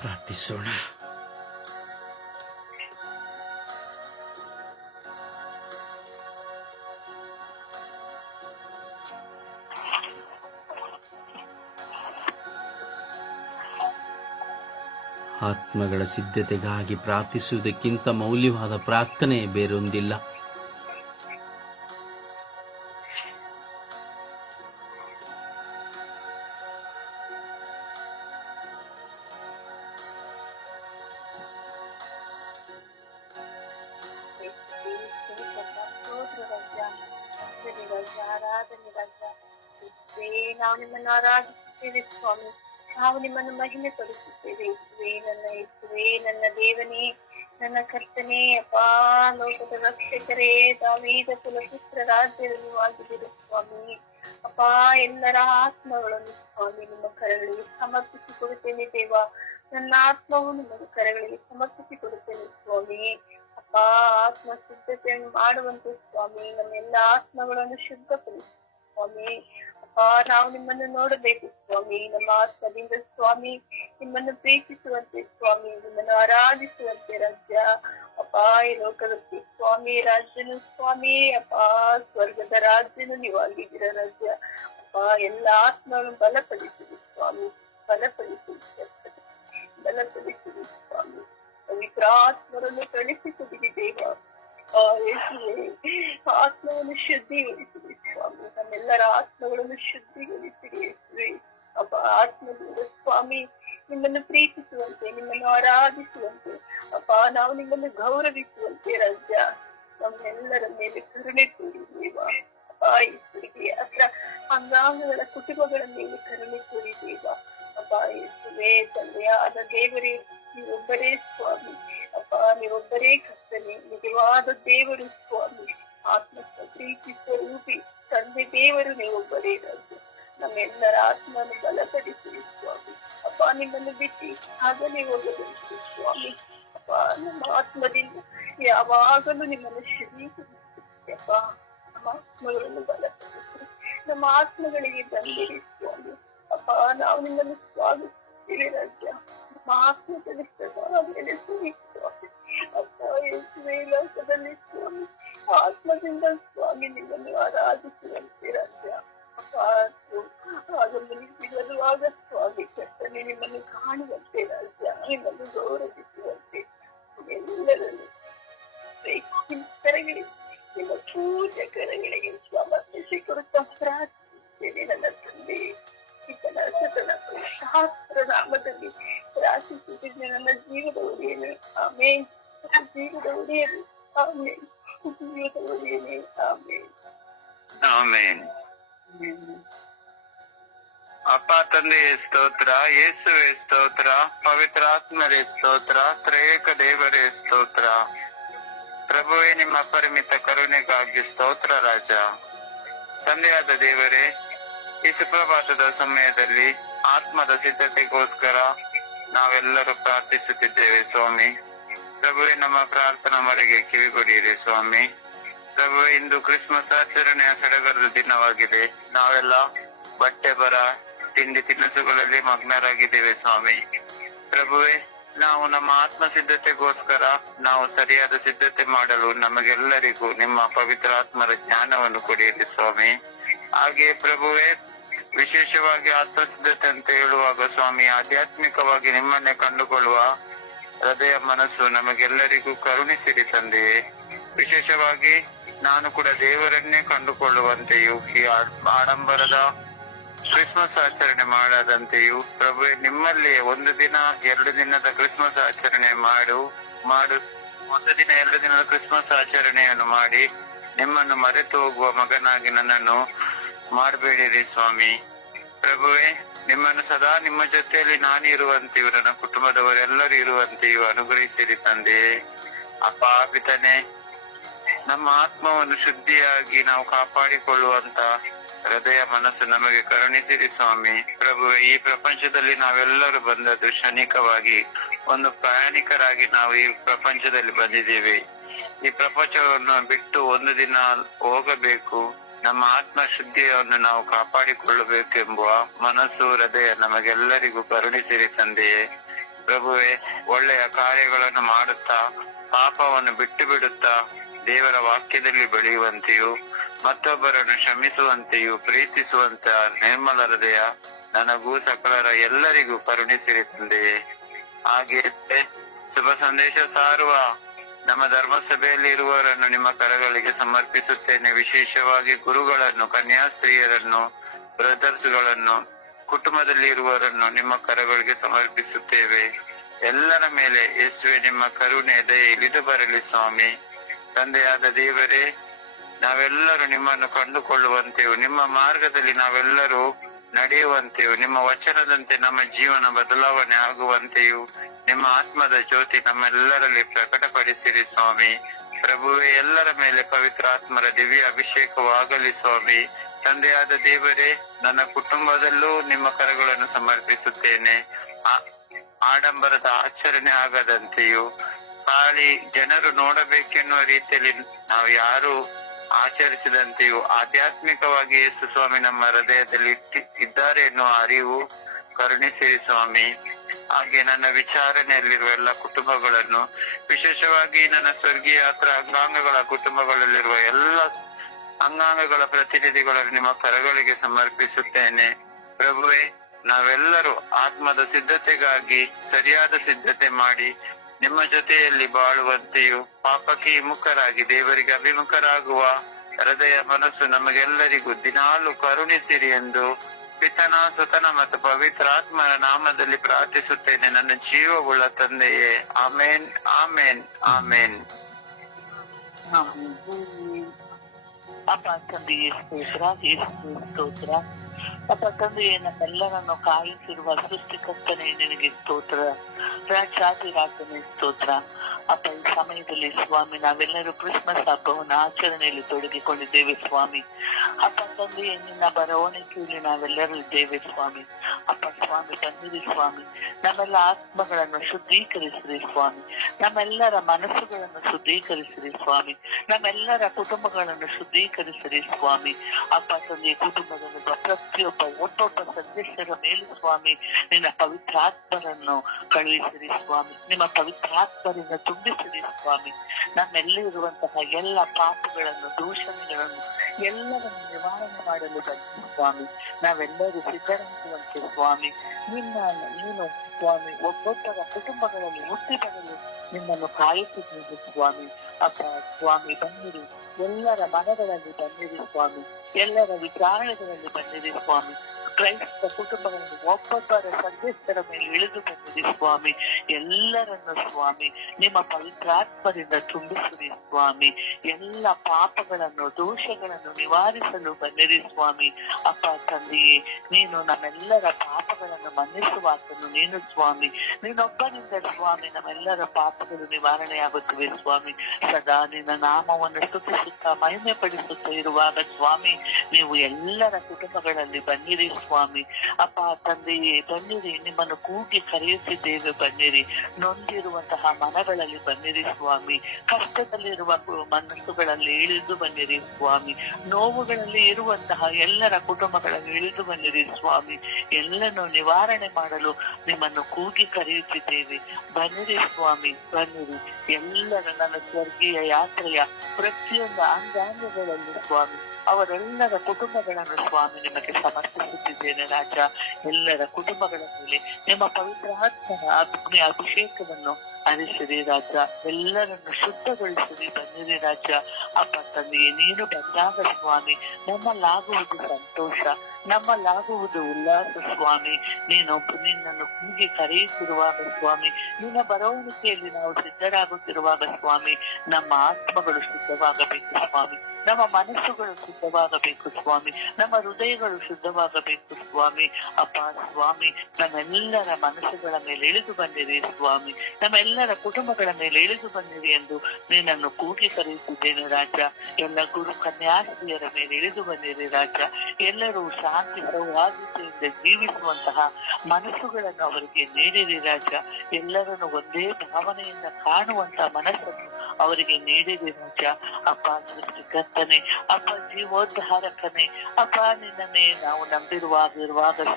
ಪ್ರಾರ್ಥಿಸೋಣ. ಆತ್ಮಗಳ ಸಿದ್ಧತೆಗಾಗಿ ಪ್ರಾರ್ಥಿಸುವುದಕ್ಕಿಂತ ಮೌಲ್ಯವಾದ ಪ್ರಾರ್ಥನೆ ಬೇರೊಂದಿಲ್ಲ. ನಾವು ನಿಮ್ಮನ್ನು ಆರಾಧಿಸುತ್ತೇವೆ ಸ್ವಾಮಿ. ನಾವು ನಿಮ್ಮನ್ನು ಮಹಿಮೆ ಪಡಿಸುತ್ತೇವೆ. ಯೇಸುವೇ, ನನ್ನ ದೇವನೇ, ನನ್ನ ಕರ್ತನೇ, ಅಪಾ, ಲೋಕದ ರಕ್ಷಕರೇ, ದಾವೀದ ಕುಲಪುತ್ರ ರಾಜ್ಯದಲ್ಲಿ ಆಗಿದ್ದೀರಿ ಸ್ವಾಮಿ. ಅಪಾ, ಎಲ್ಲರ ಆತ್ಮಗಳನ್ನು ಸ್ವಾಮಿ ನಿಮ್ಮ ಕರಗಳಿಗೆ ಸಮರ್ಪಿಸಿ ಕೊಡುತ್ತೇನೆ ದೇವ. ನನ್ನ ಆತ್ಮವು ನಿಮ್ಮ ಕರಗಳಿಗೆ ಸಮರ್ಪಿಸಿ ಕೊಡುತ್ತೇನೆ ಸ್ವಾಮಿ. ಅಪಾ, ಆತ್ಮ ಶುದ್ಧತೆಯನ್ನು ಮಾಡುವಂತೆ ಸ್ವಾಮಿ ನಮ್ಮೆಲ್ಲ ಆತ್ಮಗಳನ್ನು ಶುದ್ಧಪಡಿಸಿ ಸ್ವಾಮಿ. ನಾವು ನಿಮ್ಮನ್ನು ನೋಡಬೇಕು ಸ್ವಾಮಿ. ನಮ್ಮ ಆತ್ಮದಿಂದ ಸ್ವಾಮಿ ನಿಮ್ಮನ್ನು ಪ್ರೀತಿಸುವಂತೆ ಸ್ವಾಮಿ, ನಿಮ್ಮನ್ನು ಆರಾಧಿಸುವಂತೆ ರಾಜ್ಯ. ಅಪಾ, ಈ ಲೋಕದಲ್ಲಿ ಸ್ವಾಮಿ ರಾಜ್ಯನು ಸ್ವಾಮಿ, ಅಪಾ, ಸ್ವರ್ಗದ ರಾಜ್ಯನು ನೀವು ಆಗಿದ್ದೀರ ರಾಜ್ಯ. ಅಪಾ, ಎಲ್ಲ ಆತ್ಮಗಳನ್ನು ಬಲಪಡಿಸಿರಿ ಸ್ವಾಮಿ, ಬಲಪಡಿಸಿರಿ ಸ್ವಾಮಿ. ಪವಿತ್ರ ಆತ್ಮರನ್ನು ಕಳಿಸಿಕೊಡಿರಿ ದೇವ. ಆತ್ಮವನ್ನು ಶುದ್ಧಿಗೊಳಿಸಿರಿ ಸ್ವಾಮಿ, ನಮ್ಮೆಲ್ಲರ ಆತ್ಮಗಳನ್ನು ಶುದ್ಧಿಗೊಳಿಸಿರಿ ಯೇಸುವೆ. ಅಪ್ಪ, ಆತ್ಮದಿಂದ ಸ್ವಾಮಿ ನಿಮ್ಮನ್ನು ಪ್ರೀತಿಸುವಂತೆ, ನಿಮ್ಮನ್ನು ಆರಾಧಿಸುವಂತೆ, ಅಪ್ಪ, ನಾವು ನಿಮ್ಮನ್ನು ಗೌರವಿಸುವಂತೆ ರಾಜ್ಯ ನಮ್ಮೆಲ್ಲರ ಮೇಲೆ ಕರುಣೆ ತೋರಿ ದೇವ. ಅಪ್ಪ, ಯೇಸುವಿಗೆ ಅಂಗಾಂಗಗಳ ಕುಟುಂಬಗಳ ಮೇಲೆ ಕರುಣೆ ತೋರಿ ದೇವ. ಅಪ್ಪ ಯೇಸುವೆ, ತಂದೆಯಾದ ದೇವರೇ, ನೀವೊಬ್ಬರೇ ಸ್ವಾಮಿ. ಅಪ್ಪ, ನೀವೊಬ್ಬರೇ ಕರ್ತನೆ, ನಿಜವಾದ ದೇವರು ಸ್ವಾಮಿ, ಆತ್ಮ ಪ್ರೀತಿ ಸ್ವರೂಪಿ ತಂದೆ ದೇವರು ನೀವೊಬ್ಬರೇ ರಾಜ್ಯ. ನಮ್ಮೆಲ್ಲರ ಆತ್ಮನ್ನು ಬಲಪಡಿಸಿರಿ ಸ್ವಾಮಿ. ಅಪ್ಪ, ನಿಮ್ಮನ್ನು ಬಿಟ್ಟು ಆಗಲೇ ಹೋಗಬೇಕು ಸ್ವಾಮಿ. ಅಪ್ಪ, ನಮ್ಮ ಆತ್ಮದಿಂದ ಯಾವಾಗಲೂ ನಿಮ್ಮನ್ನು ಶ್ರೀಕರಿಸುತ್ತೆ. ಅಪ್ಪ, ನಮ್ಮ ಆತ್ಮಗಳನ್ನು ಬಲಪಡಿಸಿರಿ, ನಮ್ಮ ಆತ್ಮಗಳಿಗೆ ಬಂದಿರಿ ಸ್ವಾಮಿ. ಅಪ್ಪ, ನಾವು ನಿಮ್ಮನ್ನು ಸ್ವಾಗತಿಸುತ್ತೇವೆ ರಾಜ್ಯ. ನಮ್ಮ ಆತ್ಮದಲ್ಲಿ ಸದಾ ನೆಲೆಸಿರಿ ಸ್ವಾಮಿ. ಅಪ್ಪ ಯೇಸುವೇ, ಲೋಕದಲ್ಲಿ ಸ್ವಾಮಿ ಆತ್ಮದಿಂದ ಸ್ವಾಮಿ ನಿಮ್ಮನ್ನು ಆರಾಧಿಸುವಂತೆ ರಾಜ್ಯ. ಅಪ್ಪ, ಆಗ ಮುನಿಸಿಗಲು ಆಗ ಸ್ವಾಮಿ ಕರ್ತನೆ ನಿಮ್ಮನ್ನು ಕಾಣುವಂತೆ ರಾಜ್ಯ, ನಿಮ್ಮನ್ನು ಗೌರವಿಸುವಂತೆ ಎಲ್ಲರನ್ನು ಕರಗಳಿಗೆ, ನಿಮ್ಮ ಪೂಜೆ ಕರಗಳಿಗೆ ಸಮರ್ಪಿಸಿ ಕೊಡುತ್ತಾ ಪ್ರಾರ್ಥಿಸುತ್ತೇನೆ ನನ್ನ ತಂದೆ. ಈತನ ಸತನ ಶಾಸ್ತ್ರ ನಾಮದಲ್ಲಿ ಪ್ರಾರ್ಥಿಸುತ್ತಿದ್ದೆ ನನ್ನ ಜೀವದ ಒಡೆಯನು. ಆಮೇಲೆ ಜೀವದ ಒಡೆಯನು. ಆಮೇಲೆ ಜೀವದ ಒಡೆಯನೇ. ಆಮೇಲೆ ಆಮೇನ್. ಅಪ್ಪ ತಂದೆಯೇ ಸ್ತೋತ್ರ, ಯೇಸುವೆ ಸ್ತೋತ್ರ, ಪವಿತ್ರಾತ್ಮರೇ ಸ್ತೋತ್ರ, ತ್ರಯೇಕ ದೇವರೇ ಸ್ತೋತ್ರ. ಪ್ರಭುವೇ, ನಿಮ್ಮ ಅಪರಿಮಿತ ಕರುಣೆಗಾಗಿ ಸ್ತೋತ್ರ ರಾಜ. ತಂದೆಯಾದ ದೇವರೇ, ಈ ಸುಪ್ರಭಾತದ ಸಮಯದಲ್ಲಿ ಆತ್ಮದ ಸಿದ್ಧತೆಗೋಸ್ಕರ ನಾವೆಲ್ಲರೂ ಪ್ರಾರ್ಥಿಸುತ್ತಿದ್ದೇವೆ ಸ್ವಾಮಿ. ಪ್ರಭುವೇ, ನಮ್ಮ ಪ್ರಾರ್ಥನಾ ಮೊರೆಗೆ ಕಿವಿಗೊಡಿರಿ ಸ್ವಾಮಿ. ಪ್ರಭುವೇ, ಇಂದು ಕ್ರಿಸ್ಮಸ್ ಆಚರಣೆಯ ಸಡಗರದ ದಿನವಾಗಿದೆ. ನಾವೆಲ್ಲ ಬಟ್ಟೆ ಬರ ತಿಂಡಿ ತಿನಿಸುಗಳಲ್ಲಿ ಮಗ್ನರಾಗಿದ್ದೇವೆ ಸ್ವಾಮಿ. ಪ್ರಭುವೇ, ನಾವು ನಮ್ಮ ಆತ್ಮ ಸಿದ್ಧತೆಗೋಸ್ಕರ ನಾವು ಸರಿಯಾದ ಸಿದ್ಧತೆ ಮಾಡಲು ನಮಗೆಲ್ಲರಿಗೂ ನಿಮ್ಮ ಪವಿತ್ರ ಆತ್ಮರ ಜ್ಞಾನವನ್ನು ಕೊಡಿರಿ ಸ್ವಾಮಿ. ಹಾಗೆ ಪ್ರಭುವೇ, ವಿಶೇಷವಾಗಿ ಆತ್ಮ ಸಿದ್ಧತೆ ಅಂತ ಹೇಳುವಾಗ ಸ್ವಾಮಿ, ಆಧ್ಯಾತ್ಮಿಕವಾಗಿ ನಿಮ್ಮನ್ನೇ ಕಂಡುಕೊಳ್ಳುವ ಹೃದಯ ಮನಸ್ಸು ನಮಗೆಲ್ಲರಿಗೂ ಕರುಣಿಸಿರಿ ತಂದೆಯೇ. ವಿಶೇಷವಾಗಿ ನಾನು ಕೂಡ ದೇವರನ್ನೇ ಕಂಡುಕೊಳ್ಳುವಂತೆಯೂ ಈ ಆಡಂಬರದ ಕ್ರಿಸ್ಮಸ್ ಆಚರಣೆ ಮಾಡದಂತೆಯೂ ಪ್ರಭುವೆ, ನಿಮ್ಮಲ್ಲಿ ಒಂದು ದಿನ 2 ದಿನದ ಕ್ರಿಸ್ಮಸ್ ಆಚರಣೆ ಒಂದು ದಿನ 2 ದಿನದ ಕ್ರಿಸ್ಮಸ್ ಆಚರಣೆಯನ್ನು ಮಾಡಿ ನಿಮ್ಮನ್ನು ಮರೆತು ಹೋಗುವ ಮಗನಾಗಿ ನನ್ನನ್ನು ಮಾಡಬೇಡಿರಿ ಸ್ವಾಮಿ. ಪ್ರಭುವೆ, ನಿಮ್ಮನ್ನು ಸದಾ ನಿಮ್ಮ ಜೊತೆಯಲ್ಲಿ ನಾನು ಇರುವಂತೆಯೂ ನನ್ನ ಕುಟುಂಬದವರೆಲ್ಲರೂ ಇರುವಂತೆಯೂ ಅನುಗ್ರಹಿಸಿರಿ ತಂದೆಯೇ. ಅಪ್ಪ ಪಿತನೇ, ನಮ್ಮ ಆತ್ಮವನ್ನು ಶುದ್ಧಿಯಾಗಿ ನಾವು ಕಾಪಾಡಿಕೊಳ್ಳುವಂತ ಹೃದಯ ಮನಸ್ಸು ನಮಗೆ ಕರುಣಿಸಿರಿ ಸ್ವಾಮಿ. ಪ್ರಭುವೆ, ಈ ಪ್ರಪಂಚದಲ್ಲಿ ನಾವೆಲ್ಲರೂ ಬಂದದ್ದು ಕ್ಷಣಿಕವಾಗಿ, ಒಂದು ಪ್ರಯಾಣಿಕರಾಗಿ ನಾವು ಈ ಪ್ರಪಂಚದಲ್ಲಿ ಬಂದಿದ್ದೇವೆ. ಈ ಪ್ರಪಂಚವನ್ನು ಬಿಟ್ಟು ಒಂದು ದಿನ ಹೋಗಬೇಕು. ನಮ್ಮ ಆತ್ಮ ಶುದ್ಧಿಯನ್ನು ನಾವು ಕಾಪಾಡಿಕೊಳ್ಳಬೇಕೆಂಬುವ ಮನಸ್ಸು ಹೃದಯ ನಮಗೆಲ್ಲರಿಗೂ ಕರುಣಿಸಿರಿ ತಂದೆಯೇ. ಪ್ರಭುವೆ, ಒಳ್ಳೆಯ ಕಾರ್ಯಗಳನ್ನು ಮಾಡುತ್ತಾ ಪಾಪವನ್ನು ಬಿಟ್ಟು ಬಿಡುತ್ತಾ ದೇವರ ವಾಕ್ಯದಲ್ಲಿ ಬೆಳೆಯುವಂತೆಯೂ ಮತ್ತೊಬ್ಬರನ್ನು ಕ್ಷಮಿಸುವಂತೆಯೂ ಪ್ರೀತಿಸುವಂತ ನಿರ್ಮಲ ಹೃದಯ ನನಗೂ ಸಕಲರ ಎಲ್ಲರಿಗೂ ಕರುಣಿಸಿರಿ ತಂದೆಯೇ. ಹಾಗೆಯೇ ಶುಭ ಸಂದೇಶ ಸಾರುವ ನಮ್ಮ ಧರ್ಮಸಭೆಯಲ್ಲಿ ಇರುವವರನ್ನು ನಿಮ್ಮ ಕರಗಳಿಗೆ ಸಮರ್ಪಿಸುತ್ತೇನೆ. ವಿಶೇಷವಾಗಿ ಗುರುಗಳನ್ನು, ಕನ್ಯಾಸ್ತ್ರೀಯರನ್ನು, ಬ್ರದರ್ಸ್ಗಳನ್ನು, ಕುಟುಂಬದಲ್ಲಿ ಇರುವವರನ್ನು ನಿಮ್ಮ ಕರಗಳಿಗೆ ಸಮರ್ಪಿಸುತ್ತೇವೆ. ಎಲ್ಲರ ಮೇಲೆ ಯೇಸುವೆ ನಿಮ್ಮ ಕರುಣೆ ದಯೆ ಇಳಿದು ಬರಲಿ ಸ್ವಾಮಿ. ತಂದೆಯಾದ ದೇವರೇ, ನಾವೆಲ್ಲರೂ ನಿಮ್ಮನ್ನು ಕಂಡುಕೊಳ್ಳುವಂತೆಯೂ ನಿಮ್ಮ ಮಾರ್ಗದಲ್ಲಿ ನಾವೆಲ್ಲರೂ ನಡೆಯುವಂತೆಯೂ ನಿಮ್ಮ ವಚನದಂತೆ ನಮ್ಮ ಜೀವನ ಬದಲಾವಣೆ ಆಗುವಂತೆಯೂ ನಿಮ್ಮ ಆತ್ಮದ ಜ್ಯೋತಿ ನಮ್ಮೆಲ್ಲರಲ್ಲಿ ಪ್ರಕಟಪಡಿಸಿರಿ ಸ್ವಾಮಿ. ಪ್ರಭುವೇ, ಎಲ್ಲರ ಮೇಲೆ ಪವಿತ್ರಾತ್ಮರ ದಿವ್ಯ ಅಭಿಷೇಕವಾಗಲಿ ಸ್ವಾಮಿ. ತಂದೆಯಾದ ದೇವರೇ, ನನ್ನ ಕುಟುಂಬದಲ್ಲೂ ನಿಮ್ಮ ಕರಗಳನ್ನು ಸಮರ್ಪಿಸುತ್ತೇನೆ. ಆಡಂಬರದ ಆಚರಣೆ ಆಗದಂತೆಯೂ ಖಾಲಿ ಜನರು ನೋಡಬೇಕೆನ್ನುವ ರೀತಿಯಲ್ಲಿ ನಾವು ಯಾರು ಆಚರಿಸಿದಂತೆಯೂ ಆಧ್ಯಾತ್ಮಿಕವಾಗಿ ಯೇಸು ಸ್ವಾಮಿ ನಮ್ಮ ಹೃದಯದಲ್ಲಿ ಇದ್ದಾರೆ ಎನ್ನುವ ಅರಿವು ಕರುಣಿಸಿರಿ ಸ್ವಾಮಿ. ಹಾಗೆ ನನ್ನ ವಿಚಾರಣೆಯಲ್ಲಿರುವ ಎಲ್ಲ ಕುಟುಂಬಗಳನ್ನು, ವಿಶೇಷವಾಗಿ ನನ್ನ ಸ್ವರ್ಗೀಯ ಯಾತ್ರಾ ಅಂಗಾಂಗಗಳ ಕುಟುಂಬಗಳಲ್ಲಿರುವ ಎಲ್ಲ ಅಂಗಾಂಗಗಳ ಪ್ರತಿನಿಧಿಗಳನ್ನು ನಿಮ್ಮ ಕರಗಳಿಗೆ ಸಮರ್ಪಿಸುತ್ತೇನೆ. ಪ್ರಭುವೆ, ನಾವೆಲ್ಲರೂ ಆತ್ಮದ ಸಿದ್ಧತೆಗಾಗಿ ಸರಿಯಾದ ಸಿದ್ಧತೆ ಮಾಡಿ ನಿಮ್ಮ ಜೊತೆಯಲ್ಲಿ ಬಾಳುವಂತೆಯೂ ಪಾಪಕ್ಕೆ ವಿಮುಖರಾಗಿ ದೇವರಿಗೆ ಅಭಿಮುಖರಾಗುವ ಹೃದಯ ಮನಸ್ಸು ನಮಗೆಲ್ಲರಿಗೂ ದಿನಾಲು ಕರುಣಿಸಿರಿ ಎಂದು ಪಿತನ, ಸುತನ ಮತ್ತು ಪವಿತ್ರಾತ್ಮನ ನಾಮದಲ್ಲಿ ಪ್ರಾರ್ಥಿಸುತ್ತೇನೆ, ನನ್ನ ಜೀವವುಳ್ಳ ತಂದೆಯೇ. ಆಮೇನ್, ಆಮೇನ್, ಆಮೇನ್. ಅಪ್ಪ ತಂದೆಯೇ ಸ್ತೋತ್ರ, ಯೇಸುವೇ ಸ್ತೋತ್ರ. ಅಪ್ಪ ತಂದೆಯೇ, ನಮ್ಮೆಲ್ಲರನ್ನು ಕಾಯಿಸಿರುವ ಸೃಷ್ಟಿಕರ್ತನೇ ನಿನಗೆ ಸ್ತೋತ್ರ. ರಾಜಾದಿರಾಜನೇ ಸ್ತೋತ್ರ. ಅಪ್ಪ, ಈ ಸಮಯದಲ್ಲಿ ಸ್ವಾಮಿ ನಾವೆಲ್ಲರೂ ಕ್ರಿಸ್ಮಸ್ ಹಬ್ಬವನ್ನು ಆಚರಣೆಯಲ್ಲಿ ತೊಡಗಿಕೊಂಡಿದ್ದೇವೆ ಸ್ವಾಮಿ. ಅಪ್ಪ ತಂದೆಯೇ, ನಿನ್ನ ಬರವಣಿಗೆಯಲ್ಲಿ ನಾವೆಲ್ಲರೂ ಇದ್ದೇವೆ ಸ್ವಾಮಿ. ಅಪ್ಪ ಸ್ವಾಮಿ, ಬಂದಿರಿ ಸ್ವಾಮಿ. ನಮ್ಮೆಲ್ಲ ಆತ್ಮಗಳನ್ನು ಶುದ್ಧೀಕರಿಸಿರಿ ಸ್ವಾಮಿ. ನಮ್ಮೆಲ್ಲರ ಮನಸ್ಸುಗಳನ್ನು ಶುದ್ಧೀಕರಿಸಿರಿ ಸ್ವಾಮಿ. ನಮ್ಮೆಲ್ಲರ ಕುಟುಂಬಗಳನ್ನು ಶುದ್ಧೀಕರಿಸಿರಿ ಸ್ವಾಮಿ. ಅಪ್ಪ ತಂದೆ, ಕುಟುಂಬದಲ್ಲಿರುವ ಪ್ರತಿಯೊಬ್ಬ ಒಬ್ಬೊಬ್ಬ ಸದಸ್ಯರ ಮೇಲೆ ಸ್ವಾಮಿ ನಿನ್ನ ಪವಿತ್ರಾತ್ಮರನ್ನು ಕಳುಹಿಸಿರಿ ಸ್ವಾಮಿ. ನಿಮ್ಮ ಪವಿತ್ರಾತ್ಮರಿಂದ ತುಂಬಿಸಿರಿ ಸ್ವಾಮಿ. ನಮ್ಮೆಲ್ಲಿರುವಂತಹ ಎಲ್ಲ ಪಾಪಗಳನ್ನು, ದೂಷಣೆಗಳನ್ನು ಎಲ್ಲವನ್ನು ನಿವಾರಣೆ ಮಾಡಲು ಬನ್ನಿ ಸ್ವಾಮಿ. ನಾವೆಲ್ಲರೂ ಸಿದ್ಧರಾಗುವಂತೆ ಸ್ವಾಮಿ. ನೀನು ಸ್ವಾಮಿ ಒಬ್ಬೊಬ್ಬರ ಕುಟುಂಬಗಳಲ್ಲಿ ಹುಟ್ಟಿ ಬರಲು ನಿಮ್ಮನ್ನು ಕಾಯುತ್ತಿದ್ದೀರಿ ಸ್ವಾಮಿ. ಅಪ್ಪ ಸ್ವಾಮಿ, ಬನ್ನಿರಿ. ಎಲ್ಲರ ಮನಗಳಲ್ಲಿ ಬನ್ನಿರಿ ಸ್ವಾಮಿ. ಎಲ್ಲರ ವಿಚಾರಗಳಲ್ಲಿ ಬನ್ನಿರಿ ಸ್ವಾಮಿ. ಕ್ರೈಸ್ತ ಕುಟುಂಬಗಳಲ್ಲಿ ಒಬ್ಬೊಬ್ಬರ ಸದಸ್ಯರ ಮೇಲೆ ಇಳಿದು ಬಂದಿರಿ ಸ್ವಾಮಿ. ಎಲ್ಲರನ್ನು ಸ್ವಾಮಿ ನಿಮ್ಮ ಪವಿತ್ರಾತ್ಮದಿಂದ ತುಂಬಿಸಿರಿ ಸ್ವಾಮಿ. ಎಲ್ಲ ಪಾಪಗಳನ್ನು, ದೋಷಗಳನ್ನು ನಿವಾರಿಸಲು ಬನ್ನಿರಿ ಸ್ವಾಮಿ. ಅಪ್ಪ ತಂದೆಯೇ, ನೀನು ನಮ್ಮೆಲ್ಲರ ಪಾಪಗಳನ್ನು ಮನ್ನಿಸುವಾತನು ನೀನು ಸ್ವಾಮಿ. ನೀನೊಬ್ಬನಿಂದ ಸ್ವಾಮಿ ನಮ್ಮೆಲ್ಲರ ಪಾಪಗಳು ನಿವಾರಣೆಯಾಗುತ್ತವೆ ಸ್ವಾಮಿ. ಸದಾ ನಿನ್ನ ನಾಮವನ್ನು ಸ್ತುತಿಸುತ್ತಾ ಮಹಿಮೆ ಪಡಿಸುತ್ತಾ ಇರುವಾಗ ಸ್ವಾಮಿ ನೀವು ಎಲ್ಲರ ಕುಟುಂಬಗಳಲ್ಲಿ ಬನ್ನಿರಿ ಸ್ವಾಮಿ. ಅಪ್ಪ ತಂದೆಯೇ, ಬನ್ನಿರಿ. ನಿಮ್ಮನ್ನು ಕೂಗಿ ಕರೆಯುತ್ತಿದ್ದೇವೆ, ಬನ್ನಿರಿ. ನೊಂದಿರುವಂತಹ ಮನಗಳಲ್ಲಿ ಬನ್ನಿರಿ ಸ್ವಾಮಿ. ಕಷ್ಟದಲ್ಲಿರುವ ಮನಸ್ಸುಗಳಲ್ಲಿ ಇಳಿದು ಬನ್ನಿರಿ ಸ್ವಾಮಿ. ನೋವುಗಳಲ್ಲಿ ಇರುವಂತಹ ಎಲ್ಲರ ಕುಟುಂಬಗಳಲ್ಲಿ ಇಳಿದು ಬನ್ನಿರಿ ಸ್ವಾಮಿ. ಎಲ್ಲನೂ ನಿವಾರಣೆ ಮಾಡಲು ನಿಮ್ಮನ್ನು ಕೂಗಿ ಕರೆಯುತ್ತಿದ್ದೇವೆ, ಬನ್ನಿರಿ ಸ್ವಾಮಿ, ಬನ್ನಿರಿ. ಎಲ್ಲರ ನನ್ನ ಸ್ವರ್ಗೀಯ ಯಾತ್ರೆಯ ಪ್ರತಿಯೊಂದು ಅಂಗಾಂಗಗಳಲ್ಲಿ ಸ್ವಾಮಿ ಅವರೆಲ್ಲರ ಕುಟುಂಬಗಳನ್ನು ಸ್ವಾಮಿ ನಿಮಗೆ ಸಮರ್ಪಿಸುತ್ತಿದ್ದೇನೆ ರಾಜ. ಎಲ್ಲರ ಕುಟುಂಬಗಳ ಮೇಲೆ ನಿಮ್ಮ ಪವಿತ್ರ ಆತ್ಮನ ಅಭಿಷೇಕವನ್ನು ಹರಿಸಿರಿ ರಾಜ. ಎಲ್ಲರನ್ನು ಶುದ್ಧಗೊಳಿಸಿರಿ, ಬನ್ನಿರಿ ರಾಜ. ಅಪ್ಪ ತಂದೆಯೇ, ನೀನು ಬಂದಾಗ ಸ್ವಾಮಿ ನಮ್ಮಲ್ಲಾಗುವುದು ಸಂತೋಷ, ನಮ್ಮಲ್ಲಾಗುವುದು ಉಲ್ಲಾಸ ಸ್ವಾಮಿ. ನಿನ್ನನ್ನು ಕೂಗಿ ಕರೆಯುತ್ತಿರುವಾಗ ಸ್ವಾಮಿ, ನಿನ್ನ ಬರವಣಿಗೆಯಲ್ಲಿ ನಾವು ಸಿದ್ಧರಾಗುತ್ತಿರುವಾಗ ಸ್ವಾಮಿ ನಮ್ಮ ಆತ್ಮಗಳು ಶುದ್ಧವಾಗಬೇಕು ಸ್ವಾಮಿ. ನಮ್ಮ ಮನಸ್ಸುಗಳು ಶುದ್ಧವಾಗಬೇಕು ಸ್ವಾಮಿ. ನಮ್ಮ ಹೃದಯಗಳು ಶುದ್ಧವಾಗಬೇಕು ಸ್ವಾಮಿ. ಅಪ್ಪ ಸ್ವಾಮಿ, ನಮ್ಮೆಲ್ಲರ ಮನಸ್ಸುಗಳ ಮೇಲೆ ಇಳಿದು ಬಂದಿರಿ ಸ್ವಾಮಿ. ನಮ್ಮೆಲ್ಲರ ಕುಟುಂಬಗಳ ಮೇಲೆ ಇಳಿದು ಬಂದಿರಿ ಎಂದು ನಿನ್ನನ್ನು ಕೂಗಿ ಕರೆಯುತ್ತಿದ್ದೇನೆ ರಾಜ. ಎಲ್ಲ ಗುರು ಕನ್ಯಾಸ್ತ್ರೀಯರ ಮೇಲೆ ಇಳಿದು ಬಂದಿರಿ ರಾಜ. ಎಲ್ಲರೂ ಶಾಂತಿ ಸೌಹಾರ್ದತೆಯಿಂದ ಜೀವಿಸುವಂತಹ ಮನಸ್ಸುಗಳನ್ನು ಅವರಿಗೆ ನೀಡಿರಿ ರಾಜ. ಎಲ್ಲರನ್ನು ಒಂದೇ ಭಾವನೆಯಿಂದ ಕಾಣುವಂತಹ ಮನಸ್ಸನ್ನು ಅವರಿಗೆ ನೀಡಿದೆ ರಾಜ. ಅಪ್ಪ ಸೃಷ್ಟಿಕರ್ತನೆ, ಅಪ್ಪ ಜೀವೋದ್ಧಾರಕನೇ, ಅಪ್ಪ ನಿನ್ನನ್ನೇ ನಾವು ನಂಬಿರುವಾಗ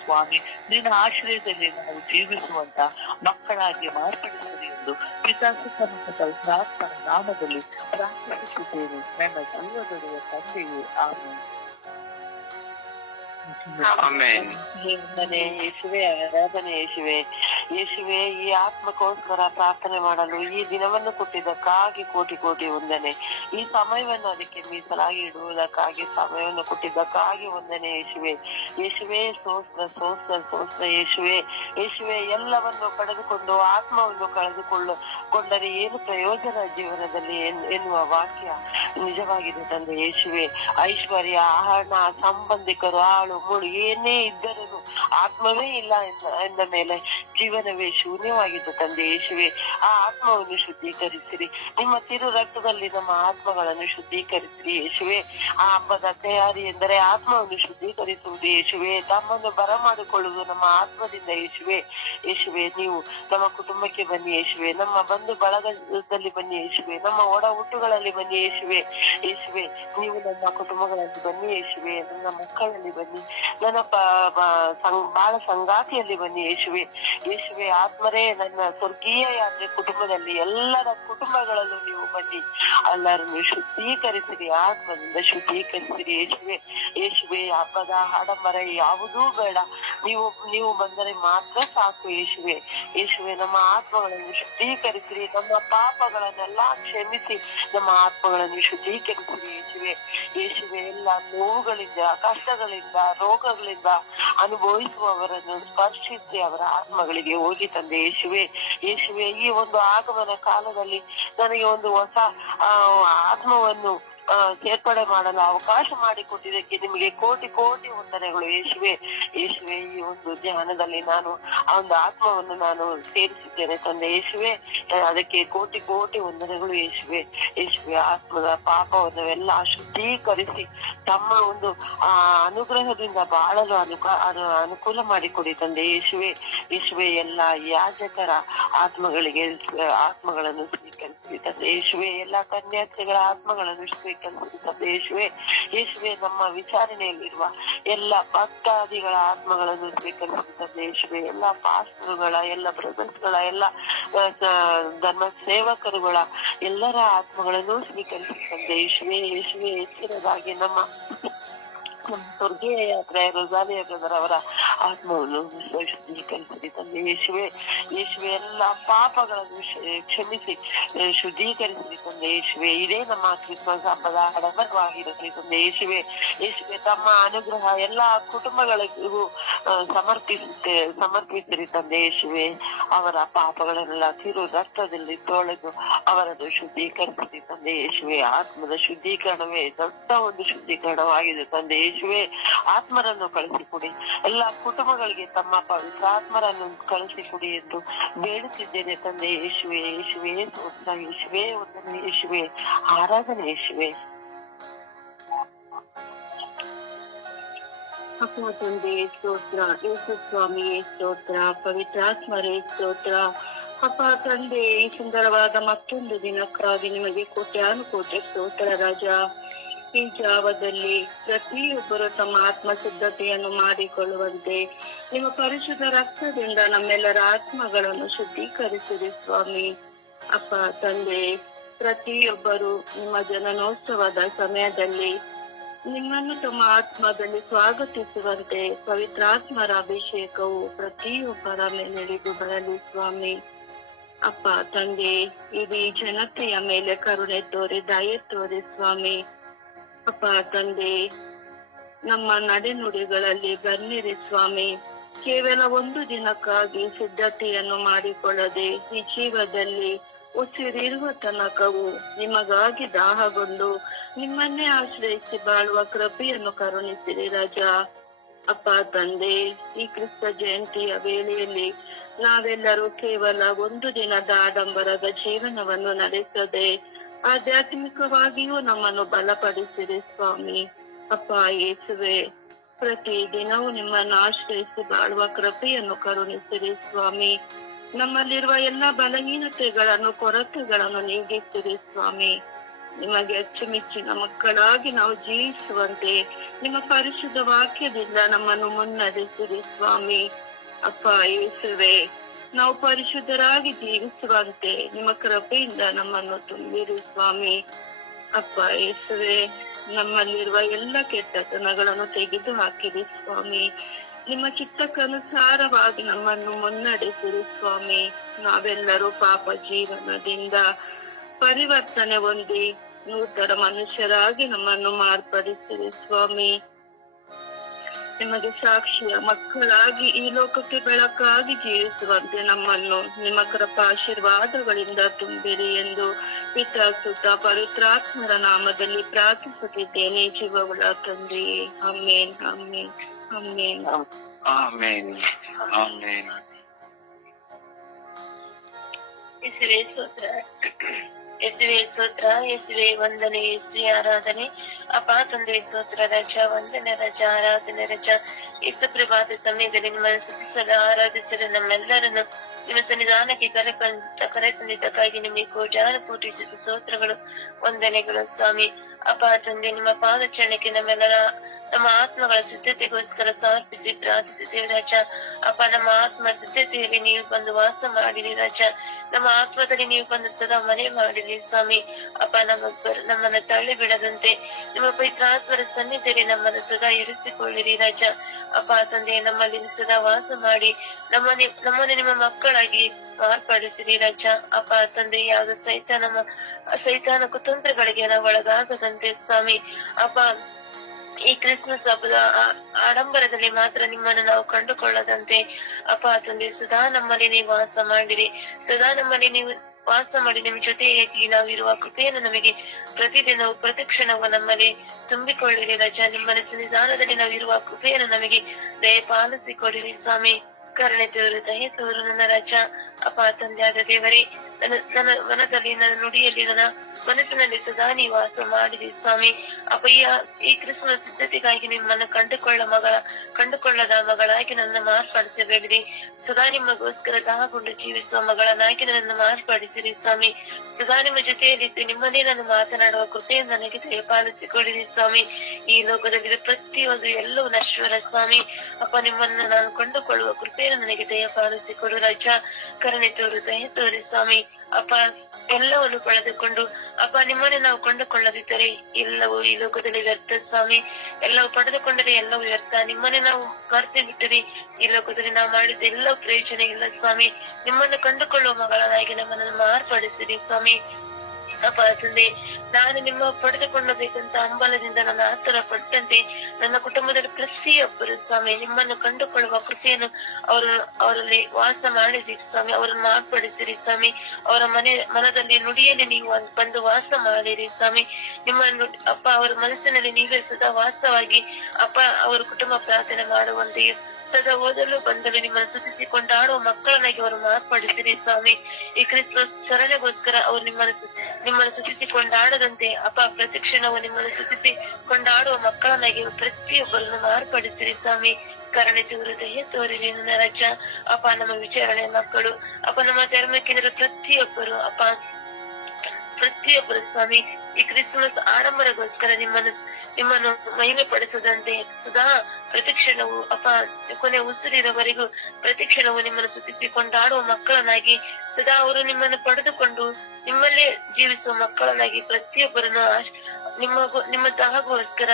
ಸ್ವಾಮಿ ನಿನ್ನ ಆಶ್ರಯದಲ್ಲಿ ನಾವು ಜೀವಿಸುವಂತ ಮಕ್ಕಳಾಗಿ ಮಾರ್ಪಡಿಸಲಿ ಎಂದು ಪಿತಾಸುತನ ನಾಮದಲ್ಲಿ ಪ್ರಾರ್ಥಿಸುತ್ತಿದ್ದೇನೆ ನನ್ನ ಜೀವದೊಡೆಯ ತಂದೆಯೇ, ಆಮೆನ್. ಆಮೆನ್. ವಂದನೆ ಯೇಸುವೆ, ಆರಾಧನೆ ಯೇಸುವೆ. ಯೇಸುವೆ, ಈ ಆತ್ಮಕ್ಕೋಸ್ಕರ ಪ್ರಾರ್ಥನೆ ಮಾಡಲು ಈ ದಿನವನ್ನು ಕೊಟ್ಟಿದ್ದಕ್ಕಾಗಿ ಕೋಟಿ ಕೋಟಿ ವಂದನೆ. ಈ ಸಮಯವನ್ನು ಅದಕ್ಕೆ ಮೀಸಲಾಗಿ ಇಡುವುದಕ್ಕಾಗಿ ಸಮಯವನ್ನು ಕೊಟ್ಟಿದ್ದಕ್ಕಾಗಿ ವಂದನೆ ಯೇಸುವೆ. ಯೇಸುವೆ, ಸ್ತೋತ್ರ ಸ್ತೋತ್ರ ಸ್ತೋತ್ರ ಯೇಸುವೆ. ಯೇಸುವೆ, ಎಲ್ಲವನ್ನು ಪಡೆದುಕೊಂಡು ಆತ್ಮವನ್ನು ಕಳೆದುಕೊಂಡರೆ ಏನು ಪ್ರಯೋಜನ ಜೀವನದಲ್ಲಿ ಎನ್ನುವ ವಾಕ್ಯ ನಿಜವಾಗಿದೆ ತಂದೆ ಯೇಸುವೆ. ಐಶ್ವರ್ಯ, ಹಣ, ಸಂಬಂಧಿಕರು, ಆಳು ಮುಳು ಏನೇ ಇದ್ದರೂ ಆತ್ಮವೇ ಇಲ್ಲ ಎಂದ ಮೇಲೆ ಜೀವನವೇ ಶೂನ್ಯವಾಗಿದ್ದು ತಂದೆ ಯೇಸುವೆ. ಆ ಆತ್ಮವನ್ನು ಶುದ್ಧೀಕರಿಸಿರಿ. ನಿಮ್ಮ ತಿರು ರಕ್ತದಲ್ಲಿ ನಮ್ಮ ಆತ್ಮಗಳನ್ನು ಶುದ್ಧೀಕರಿಸಿರಿ ಯೇಸುವೆ. ಆ ಹಬ್ಬದ ತಯಾರಿ ಎಂದರೆ ಆತ್ಮವನ್ನು ಶುದ್ಧೀಕರಿಸುವುದು ಯೇಸುವೆ. ತಮ್ಮನ್ನು ಬರಮಾಡಿಕೊಳ್ಳುವುದು ನಮ್ಮ ಆತ್ಮದಿಂದ ಯೇಸುವೆ. ಯೇಸುವೆ, ನೀವು ನಮ್ಮ ಕುಟುಂಬಕ್ಕೆ ಬನ್ನಿ ಯೇಸುವೆ. ನಮ್ಮ ಬಂಧು ಬಳಗದಲ್ಲಿ ಬನ್ನಿ ಯೇಸುವೆ. ನಮ್ಮ ಒಡ ಹುಟ್ಟುಗಳಲ್ಲಿ ಬನ್ನಿ ಯೇಸುವೆ. ಯೇಸುವೆ, ನೀವು ನಮ್ಮ ಕುಟುಂಬಗಳಲ್ಲಿ ಬನ್ನಿ ಯೇಸುವೆ. ನನ್ನ ಮಕ್ಕಳಲ್ಲಿ ಬನ್ನಿ, ನನ್ನ ಬಾಳ ಸಂಗಾತಿಯಲ್ಲಿ ಬನ್ನಿ ಯೇಸುವೆ. ಯೇಸುವೆ, ಆತ್ಮರೇ, ನನ್ನ ಸ್ವರ್ಗೀಯ ಯಾತ್ರೆ ಕುಟುಂಬದಲ್ಲಿ ಎಲ್ಲರ ಕುಟುಂಬಗಳಲ್ಲೂ ನೀವು ಬನ್ನಿ. ಎಲ್ಲರನ್ನು ಶುದ್ಧೀಕರಿಸಿರಿ, ಆತ್ಮದಿಂದ ಶುದ್ಧೀಕರಿಸಿರಿ ಯೇಸುವೆ. ಯೇಸುವೆ, ಹಬ್ಬದ ಆಡಂಬರ ಯಾವುದೂ ಬೇಡ, ನೀವು ಬಂದರೆ ಮಾತ್ರ ಸಾಕು ಯೇಸುವೆ. ಯೇಸುವೆ, ನಮ್ಮ ಆತ್ಮಗಳನ್ನು ಶುದ್ಧೀಕರಿಸಿರಿ. ನಮ್ಮ ಪಾಪಗಳನ್ನೆಲ್ಲ ಕ್ಷಮಿಸಿ ನಮ್ಮ ಆತ್ಮಗಳನ್ನು ಶುದ್ಧೀಕರಿಸಿರಿ ಯೇಸುವೆ. ಯೇಸುವೆ, ಎಲ್ಲ ನೋವುಗಳಿಂದ, ಕಷ್ಟಗಳಿಂದ, ರೋಗಗಳಿಂದ ಅನುಭವಿಸುವವರನ್ನು ಸ್ಪರ್ಶಿಸಿ ಅವರ ಆತ್ಮಗಳಿಗೆ ಹೋಗಿ ತಂದೆ ಯೇಸುವೆ. ಯೇಸುವೆ, ಈ ಒಂದು ಆಗಮನ ಕಾಲದಲ್ಲಿ ನನಗೆ ಒಂದು ಹೊಸ ಆತ್ಮವನ್ನು ಸೇರ್ಪಡೆ ಮಾಡಲು ಅವಕಾಶ ಮಾಡಿಕೊಟ್ಟಿದ್ದಕ್ಕೆ ನಿಮಗೆ ಕೋಟಿ ಕೋಟಿ ವಂದನೆಗಳು ಯೇಸುವೆ. ಯೇಸುವೆ, ಈ ಒಂದು ಧ್ಯಾನದಲ್ಲಿ ನಾನು ಆ ಒಂದು ಆತ್ಮವನ್ನು ನಾನು ಸೇರಿಸಿದ್ದೇನೆ ತಂದೆ ಯೇಸುವೆ. ಅದಕ್ಕೆ ಕೋಟಿ ಕೋಟಿ ವಂದನೆಗಳು ಯೇಸುವೆ. ಯೇಸುವೆ, ಆತ್ಮದ ಪಾಪವನ್ನು ಎಲ್ಲ ಶುದ್ಧೀಕರಿಸಿ ತಮ್ಮ ಒಂದು ಅನುಗ್ರಹದಿಂದ ಬಾಳಲು ಅನುಕೂಲ ಮಾಡಿಕೊಡಿ ತಂದೆ ಯೇಸುವೆ. ಯೇಸುವೆ, ಎಲ್ಲ ಯಾಜಕರ ಆತ್ಮಗಳನ್ನು ಸ್ವೀಕರಿಸಿ ತಂದೆ ಯೇಸುವೆ. ಎಲ್ಲ ಕನ್ಯಾಸ್ತ್ರೀಗಳ ಆತ್ಮಗಳನ್ನು ಸ್ವೀಕರಿಸಿ ತಂದೆ ಯೇಸುವೆ. ಯೇಸುವೆ, ನಮ್ಮ ವಿಚಾರಣೆಯಲ್ಲಿರುವ ಎಲ್ಲ ಭಕ್ತಾದಿಗಳ ಆತ್ಮಗಳನ್ನು ಸ್ವೀಕರಿಸಿ ತಂದೆ ಯೇಸುವೆ. ಎಲ್ಲ ಪಾಸ್ಟರ್ಗಳ, ಎಲ್ಲ ಬ್ರದರ್ಸ್ಗಳ, ಎಲ್ಲ ಧರ್ಮ ಸೇವಕರುಗಳ ಎಲ್ಲರ ಆತ್ಮಗಳನ್ನು ಸ್ವೀಕರಿಸಿ ತಂದೆ ಯೇಸುವೆ. ಯೇಸುವೆ, ಹೆಚ್ಚಿನದಾಗಿ ನಮ್ಮ ಸ್ವರ್ಗೀಯ ಯಾತ್ರೆ ರೋಸಾಲಿಯ ಬ್ರದರ್ ಅವರ ಆತ್ಮವನ್ನು ಶುದ್ಧೀಕರಿಸಿರಿ ತಂದೆ ಯೇಸುವೆ. ಯೇಸುವೆ, ಎಲ್ಲ ಪಾಪಗಳನ್ನು ಕ್ಷಮಿಸಿ ಶುದ್ಧೀಕರಿಸಿರಿ ತಂದೆ ಯೇಸುವೆ. ಇದೇ ನಮ್ಮ ಕ್ರಿಸ್ಮಸ್ ಹಬ್ಬದ ಆಡಂಬರವಾಗಿರಲಿ ತಂದೆ ಯೇಸುವೆ. ಯೇಸುವೆ, ತಮ್ಮ ಅನುಗ್ರಹ ಎಲ್ಲ ಕುಟುಂಬಗಳಿಗೂ ಸಮರ್ಪಿಸಿರಿ ತಂದೆ ಯೇಸುವೆ. ಅವರ ಪಾಪಗಳನ್ನೆಲ್ಲ ತಿರು ರಕ್ತದಲ್ಲಿ ತೊಳೆದು ಅವರನ್ನು ಶುದ್ಧೀಕರಿಸಿರಿ ತಂದೆ ಯೇಸುವೆ. ಆತ್ಮದ ಶುದ್ಧೀಕರಣವೇ ದೊಡ್ಡ ಒಂದು ಶುದ್ಧೀಕರಣವಾಗಿದೆ ತಂದೆ ಯೇಸುವೆ. ಆತ್ಮರನ್ನು ಕಳಿಸಿಕೊಡಿ, ಎಲ್ಲ ಕುಟುಂಬಗಳಿಗೆ ತಮ್ಮ ಪವಿತ್ರ ಆತ್ಮರನ್ನು ಕಳಿಸಿಕೊಡಿ ಎಂದು ಬೇಡುತ್ತಿದ್ದೇನೆ ತಂದೆ ಯೇಸುವೆ. ಯೇಸುವೆ, ಸ್ತೋತ್ರ ಯೇಸುವೆ, ವಂದನೆ ಯೇಸುವೆ, ಆರಾಧನೆ ಯೇಸುವೆ. ಅಪ್ಪ ತಂದೆ ಸ್ತೋತ್ರ, ಯೇಸು ಸ್ವಾಮಿಯೇ ಸ್ತೋತ್ರ, ಪವಿತ್ರಾತ್ಮರೇ ಸ್ತೋತ್ರ. ಅಪ್ಪ ತಂದೆ, ಈ ಸುಂದರವಾದ ಮತ್ತೊಂದು ದಿನಕ್ಕಾಗಿ ನಿಮಗೆ ಕೋಟ್ಯಾನುಕೋಟಿ ಸ್ತೋತ್ರ ರಾಜ. ಈ ಜಾವದಲ್ಲಿ ಪ್ರತಿಯೊಬ್ಬರು ತಮ್ಮ ಆತ್ಮ ಶುದ್ಧತೆಯನ್ನು ಮಾಡಿಕೊಳ್ಳುವಂತೆ ನಿಮ್ಮ ಪರಿಶುದ್ಧ ರಕ್ತದಿಂದ ನಮ್ಮೆಲ್ಲರ ಆತ್ಮಗಳನ್ನು ಶುದ್ಧೀಕರಿಸಿರಿ ಸ್ವಾಮಿ. ಅಪ್ಪ ತಂದೆ, ಪ್ರತಿಯೊಬ್ಬರು ನಿಮ್ಮ ಜನನೋತ್ಸವದ ಸಮಯದಲ್ಲಿ ನಿಮ್ಮನ್ನು ತಮ್ಮ ಆತ್ಮದಲ್ಲಿ ಸ್ವಾಗತಿಸುವಂತೆ ಪವಿತ್ರಾತ್ಮರ ಅಭಿಷೇಕವು ಪ್ರತಿಯೊಬ್ಬರ ಮೇಲೆ ಇಳಿದು ಬರಲಿ ಸ್ವಾಮಿ. ಅಪ್ಪ ತಂದೆ, ಇಡೀ ಜನತೆಯ ಮೇಲೆ ಕರುಣೆ ತೋರಿ ದಯೆ ತೋರಿ ಸ್ವಾಮಿ. ಅಪ್ಪ ತಂದೆ, ನಮ್ಮ ನಡೆನುಡಿಗಳಲ್ಲಿ ಬನ್ನಿರಿ ಸ್ವಾಮಿ. ಕೇವಲ ಒಂದು ದಿನಕ್ಕಾಗಿ ಸಿದ್ಧತೆಯನ್ನು ಮಾಡಿಕೊಳ್ಳದೆ ಈ ಜೀವದಲ್ಲಿ ಉಸಿರಿರುವ ತನಕವು ನಿಮಗಾಗಿ ದಾಹಗೊಂಡು ನಿಮ್ಮನ್ನೇ ಆಶ್ರಯಿಸಿ ಬಾಳುವ ಕೃಪೆಯನ್ನು ಕರುಣಿಸಿರಿ ರಾಜ. ಅಪ್ಪ ತಂದೆ, ಈ ಕ್ರಿಸ್ತ ಜಯಂತಿಯ ವೇಳೆಯಲ್ಲಿ ನಾವೆಲ್ಲರೂ ಕೇವಲ ಒಂದು ದಿನದ ಆಡಂಬರದ ಜೀವನವನ್ನು ನಡೆಸದೆ ಆಧ್ಯಾತ್ಮಿಕವಾಗಿಯೂ ನಮ್ಮನ್ನು ಬಲಪಡಿಸಿರಿ ಸ್ವಾಮಿ. ಅಪ್ಪ ಯೇಸುವೆ, ಪ್ರತಿ ದಿನವೂ ನಿಮ್ಮನ್ನು ಆಶ್ರಯಿಸಿ ಬಾಳುವ ಕೃಪೆಯನ್ನು ಕರುಣಿಸಿರಿ ಸ್ವಾಮಿ. ನಮ್ಮಲ್ಲಿರುವ ಎಲ್ಲ ಬಲಹೀನತೆಗಳನ್ನು ಕೊರತೆಗಳನ್ನು ನೀಗಿಸಿರಿ ಸ್ವಾಮಿ. ನಿಮಗೆ ಅಚ್ಚುಮೆಚ್ಚಿನ ಮಕ್ಕಳಾಗಿ ನಾವು ಜೀವಿಸುವಂತೆ ನಿಮ್ಮ ಪರಿಶುದ್ಧ ವಾಕ್ಯದಿಂದ ನಮ್ಮನ್ನು ಮುನ್ನಡೆಸಿರಿ ಸ್ವಾಮಿ. ಅಪ್ಪ ಯೇಸುವೆ, ನಾವು ಪರಿಶುದ್ಧರಾಗಿ ಜೀವಿಸುವಂತೆ ನಿಮ್ಮ ಕೃಪೆಯಿಂದ ನಮ್ಮನ್ನು ತುಂಬಿರಿ ಸ್ವಾಮಿ. ಅಪ್ಪ ಯೇಸುವೆ, ನಮ್ಮಲ್ಲಿರುವ ಎಲ್ಲ ಕೆಟ್ಟತನಗಳನ್ನು ತೆಗೆದು ಹಾಕಿರಿ ಸ್ವಾಮಿ. ನಿಮ್ಮ ಚಿತ್ತಕ್ಕನುಸಾರವಾಗಿ ನಮ್ಮನ್ನು ಮುನ್ನಡೆಸಿರಿ ಸ್ವಾಮಿ. ನಾವೆಲ್ಲರೂ ಪಾಪ ಜೀವನದಿಂದ ಪರಿವರ್ತನೆ ಹೊಂದಿ ನೂತನ ಮನುಷ್ಯರಾಗಿ ನಮ್ಮನ್ನು ಮಾರ್ಪಡಿಸಿರಿ ಸ್ವಾಮಿ. ನಿಮಗೆ ಸಾಕ್ಷಿಯ ಮಕ್ಕಳಾಗಿ ಈ ಲೋಕಕ್ಕೆ ಬೆಳಕಾಗಿ ಜೀವಿಸುವಂತೆ ನಮ್ಮನ್ನು ನಿಮ್ಮ ಕೃಪಾಶೀರ್ವಾದಗಳಿಂದ ತುಂಬಿರಿ ಎಂದು ಪಿತಾ ಸುತ ಪವಿತ್ರಾತ್ಮರ ನಾಮದಲ್ಲಿ ಪ್ರಾರ್ಥಿಸುತ್ತಿದ್ದೇನೆ ಜೀವವುಳ್ಳ ತಂದೆಯೇ. ಆಮೇನ್, ಆಮೇನ್, ಆಮೇನ್. ಆಮೇನ್, ಆಮೇನ್. ಯೇಸುವೇ ಸ್ತೋತ್ರ, ಯೇಸುವೇ ಸ್ತೋತ್ರ, ಯೇಸುವೇ ವಂದನೆ, ಯೇಸುವೇ ಆರಾಧನೆ. ಅಪ್ಪ ತಂದೆ ಸ್ತೋತ್ರ ರಜ, ವಂದನೆ ರಜ, ಆರಾಧನೆ ರಜ. ಯೇಸು ಪ್ರಭಾತ ಸಮಯದಲ್ಲಿ ನಿಮ್ಮನ್ನು ಸ್ತುತಿಸಲು ಆರಾಧಿಸಲು ನಮ್ಮೆಲ್ಲರನ್ನು ನಿಮ್ಮ ಸನ್ನಿಧಾನಕ್ಕೆ ಕರೆ ತಂದಿದ್ದಕ್ಕಾಗಿ ನಿಮಗೆ ಕೋಟ್ಯಾನು ಕೋಟಿ ಸ್ತೋತ್ರಗಳು, ವಂದನೆಗಳು ಸ್ವಾಮಿ. ಅಪ್ಪ ತಂದೆ, ನಿಮ್ಮ ಪಾದಚರಣಕ್ಕೆ ನಮ್ಮ ಆತ್ಮಗಳ ಸಿದ್ಧತೆಗೋಸ್ಕರ ಸಮರ್ಪಿಸಿ ಪ್ರಾರ್ಥಿಸಿದ್ದೇವೆ ರಾಜ. ಅಪ್ಪ, ನಮ್ಮ ಆತ್ಮ ಸಿದ್ಧತೆಯಲ್ಲಿ ನೀವು ಬಂದು ವಾಸ ಮಾಡಿರಿ ರಾಜ. ನಮ್ಮ ಆತ್ಮದಲ್ಲಿ ನೀವು ಬಂದು ಸದಾ ಮನೆ ಮಾಡಿರಿ ಸ್ವಾಮಿ. ಅಪ್ಪ, ನಮ್ಮನ್ನ ತಳ್ಳಿ ಬಿಡದಂತೆ ನಿಮ್ಮ ಪವಿತ್ರಾತ್ಮರ ಸನ್ನಿಧಿಯಲ್ಲಿ ನಮ್ಮನ್ನು ಸದಾ ಇರಿಸಿಕೊಳ್ಳಿರಿ ರಾಜ. ಅಪ್ಪ ತಂದೆ, ನಮ್ಮಲ್ಲಿ ಸದಾ ವಾಸ ಮಾಡಿ ನಮ್ಮನ್ನು ನಿಮ್ಮ ಮಕ್ಕಳಾಗಿ ಮಾರ್ಪಡಿಸಿರಿ ರಾಜ. ಅಪ್ಪ ತಂದೆ, ಯಾವ್ದು ಸೈತಾನ ಕುತಂತ್ರಗಳಿಗೆ ನಾವು ಒಳಗಾಗದಂತೆ ಸ್ವಾಮಿ. ಅಪ್ಪ, ಈ ಕ್ರಿಸ್ಮಸ್ ಹಬ್ಬದ ಆಡಂಬರದಲ್ಲಿ ಮಾತ್ರ ನಿಮ್ಮನ್ನು ನಾವು ಕಂಡುಕೊಳ್ಳದಂತೆ ಅಪ್ಪ ತಂದೆ, ಸದಾ ನಮ್ಮಲ್ಲಿ ನೀವು ವಾಸ ಮಾಡಿರಿ. ಸದಾ ನಮ್ಮಲ್ಲಿ ನೀವು ವಾಸ ಮಾಡಿ ನಿಮ್ಮ ಜೊತೆಯಾಗಿ ನಾವಿರುವ ಕೃಪೆಯನ್ನು ನಮಗೆ ಪ್ರತಿದಿನವೂ ಪ್ರತಿಕ್ಷಣವೂ ನಮ್ಮಲ್ಲಿ ತುಂಬಿಕೊಳ್ಳಿರಿ ರಾಜ. ನಿಮ್ಮ ಸನ್ನಿಧಾನದಲ್ಲಿ ನಾವಿರುವ ಕೃಪೆಯನ್ನು ನಮಗೆ ದಯಪಾಲಿಸಿಕೊಡಿರಿ ಸ್ವಾಮಿ. ಕರುಣೆ ತೋರು, ದಯೆ ತೋರು ನನ್ನ ರಾಜ. ಅಪ್ಪ ತಂದೆ ಆದ ದೇವರೇ, ನನ್ನ ಮನದಲ್ಲಿ, ನನ್ನ ನುಡಿಯಲ್ಲಿ, ನನ್ನ ಮನಸ್ಸಿನಲ್ಲಿ ಸದಾ ನೀವು ವಾಸ ಮಾಡಿರಿ ಸ್ವಾಮಿ. ಅಪ್ಪ, ಈ ಕ್ರಿಸ್ಮಸ್ ಸಿದ್ಧತೆಗಾಗಿ ನಿಮ್ಮನ್ನು ಕಂಡುಕೊಳ್ಳದ ಮಗಳಾಗಿ ನನ್ನ ಮಾರ್ಪಡಿಸಬೇಡಿರಿ. ಸದಾ ನಿಮಗೋಸ್ಕರ ದಾಹಗೊಂಡು ಜೀವಿಸುವ ಮಗಳನ್ನಾಗಿ ನನ್ನ ಮಾರ್ಪಡಿಸಿರಿ ಸ್ವಾಮಿ. ಸದಾ ನಿಮ್ಮ ಜೊತೆಯಲ್ಲಿದ್ದು ನಿಮ್ಮನ್ನೇ ನಾನು ಮಾತನಾಡುವ ಕೃಪೆಯನ್ನು ನನಗೆ ದಯಪಾಲಿಸಿಕೊಡಿರಿ ಸ್ವಾಮಿ. ಈ ಲೋಕದಲ್ಲಿ ಪ್ರತಿಯೊಂದು ಎಲ್ಲವೂ ನಶ್ವರ ಸ್ವಾಮಿ. ಅಪ್ಪ, ನಿಮ್ಮನ್ನು ನಾನು ಕಂಡುಕೊಳ್ಳುವ ಕೃಪೆಯನ್ನು ನನಗೆ ದಯಪಾಲಿಸಿಕೊಡು ರಾಜ. ಕರುಣೆ ತೋರು, ದಯೆ ತೋರಿ ಸ್ವಾಮಿ. ಅಪ್ಪ, ಎಲ್ಲವನ್ನು ಕಳೆದುಕೊಂಡು ಅಪ್ಪ ನಿಮ್ಮನ್ನೇ ನಾವು ಕೊಂಡುಕೊಳ್ಳದಿದ್ದರೆ ಎಲ್ಲವೂ ಈ ಲೋಕದಲ್ಲಿ ವ್ಯರ್ಥ ಸ್ವಾಮಿ. ಎಲ್ಲವೂ ಪಡೆದುಕೊಂಡರೆ ಎಲ್ಲವೂ ವ್ಯರ್ಥ. ನಿಮ್ಮನ್ನೇ ನಾವು ಮರೆತು ಬಿಟ್ಟರೆ ಈ ಲೋಕದಲ್ಲಿ ನಾವು ಮಾಡಿದ ಎಲ್ಲವೂ ಪ್ರಯೋಜನ ಇಲ್ಲ ಸ್ವಾಮಿ. ನಿಮ್ಮನ್ನು ಕಂಡುಕೊಳ್ಳುವ ಮಗಳನ್ನಾಗಿ ನಮ್ಮನ್ನು ಮಾರ್ಪಡಿಸಿರಿ ಸ್ವಾಮಿ. ಅಪ್ಪ ತಂದೆ, ನಾನು ನಿಮ್ಮ ಪಡೆದುಕೊಳ್ಳಬೇಕಂತ ಹಂಬಲದಿಂದ ನನ್ನ ಆತರ ಪಟ್ಟಂತೆ ನನ್ನ ಕುಟುಂಬದಲ್ಲಿ ಪ್ರತಿಯೊಬ್ಬರು ಸ್ವಾಮಿ ನಿಮ್ಮನ್ನು ಕಂಡುಕೊಳ್ಳುವ ಕೃಪೆಯನ್ನು ಅವರಲ್ಲಿ ವಾಸ ಮಾಡಿರಿ ಸ್ವಾಮಿ. ಅವರನ್ನು ಮಾರ್ಪಡಿಸಿರಿ ಸ್ವಾಮಿ. ಅವರ ಮನದಲ್ಲಿ ನುಡಿಯಲ್ಲಿ ನೀವು ಬಂದು ವಾಸ ಮಾಡಿರಿ ಸ್ವಾಮಿ. ನಿಮ್ಮ ಅಪ್ಪ, ಅವರ ಮನಸ್ಸಿನಲ್ಲಿ ನೀವೇ ಸದಾ ವಾಸವಾಗಿ ಅಪ್ಪ ಅವರ ಕುಟುಂಬ ಪ್ರಾರ್ಥನೆ ಮಾಡುವಂತೆಯೂ ಸದಾ ಓದಲು ಬಂದಲು ನಿಮ್ಮನ್ನು ಸ್ತುತಿಸಿ ಕೊಂಡಾಡುವ ಮಕ್ಕಳನ್ನಾಗಿ ಅವರು ಮಾರ್ಪಡಿಸಿರಿ ಸ್ವಾಮಿ. ಈ ಕ್ರಿಸ್ಮಸ್ ಚರಣೆಗೋಸ್ಕರ ಅವರು ನಿಮ್ಮನ್ನು ಸ್ತುತಿಸಿ ಕೊಂಡಾಡದಂತೆ ಅಪ್ಪ ಪ್ರತಿಕ್ಷಣವು ನಿಮ್ಮನ್ನು ಸ್ತುತಿಸಿ ಕೊಂಡಾಡುವ ಮಕ್ಕಳನ್ನಾಗಿ ಪ್ರತಿಯೊಬ್ಬರನ್ನು ಮಾರ್ಪಡಿಸಿರಿ ಸ್ವಾಮಿ. ಕರುಣೆ ತೋರು, ದಯೆ ತೋರಿರಿ ನನ್ನ ರಾಜ. ಅಪ್ಪ, ನಮ್ಮ ವಿಚಾರಣೆ ಮಕ್ಕಳು ಅಪ್ಪ, ನಮ್ಮ ಧರ್ಮಕ್ಕಿಂತ ಪ್ರತಿಯೊಬ್ಬರು ಸ್ವಾಮಿ ಈ ಕ್ರಿಸ್ಮಸ್ ಆಡಂಬರಗೋಸ್ಕರ ನಿಮ್ಮನ್ನು ಮಹಿಮೆ ಪಡಿಸದಂತೆ ಸದಾ ಪ್ರತಿಕ್ಷಣವು ಅಪ್ಪ ಕೊನೆ ಉಸಿರಿನವರೆಗೂ ಪ್ರತಿಕ್ಷಣವು ನಿಮ್ಮನ್ನು ಸ್ತುತಿಸಿ ಕೊಂಡಾಡುವ ಮಕ್ಕಳನ್ನಾಗಿ ಸದಾ ಅವರು ನಿಮ್ಮನ್ನು ಪಡೆದುಕೊಂಡು ನಿಮ್ಮಲ್ಲೇ ಜೀವಿಸುವ ಮಕ್ಕಳನ್ನಾಗಿ ಪ್ರತಿಯೊಬ್ಬರನ್ನು ನಿಮ್ಮ ದಾಹಗೋಸ್ಕರ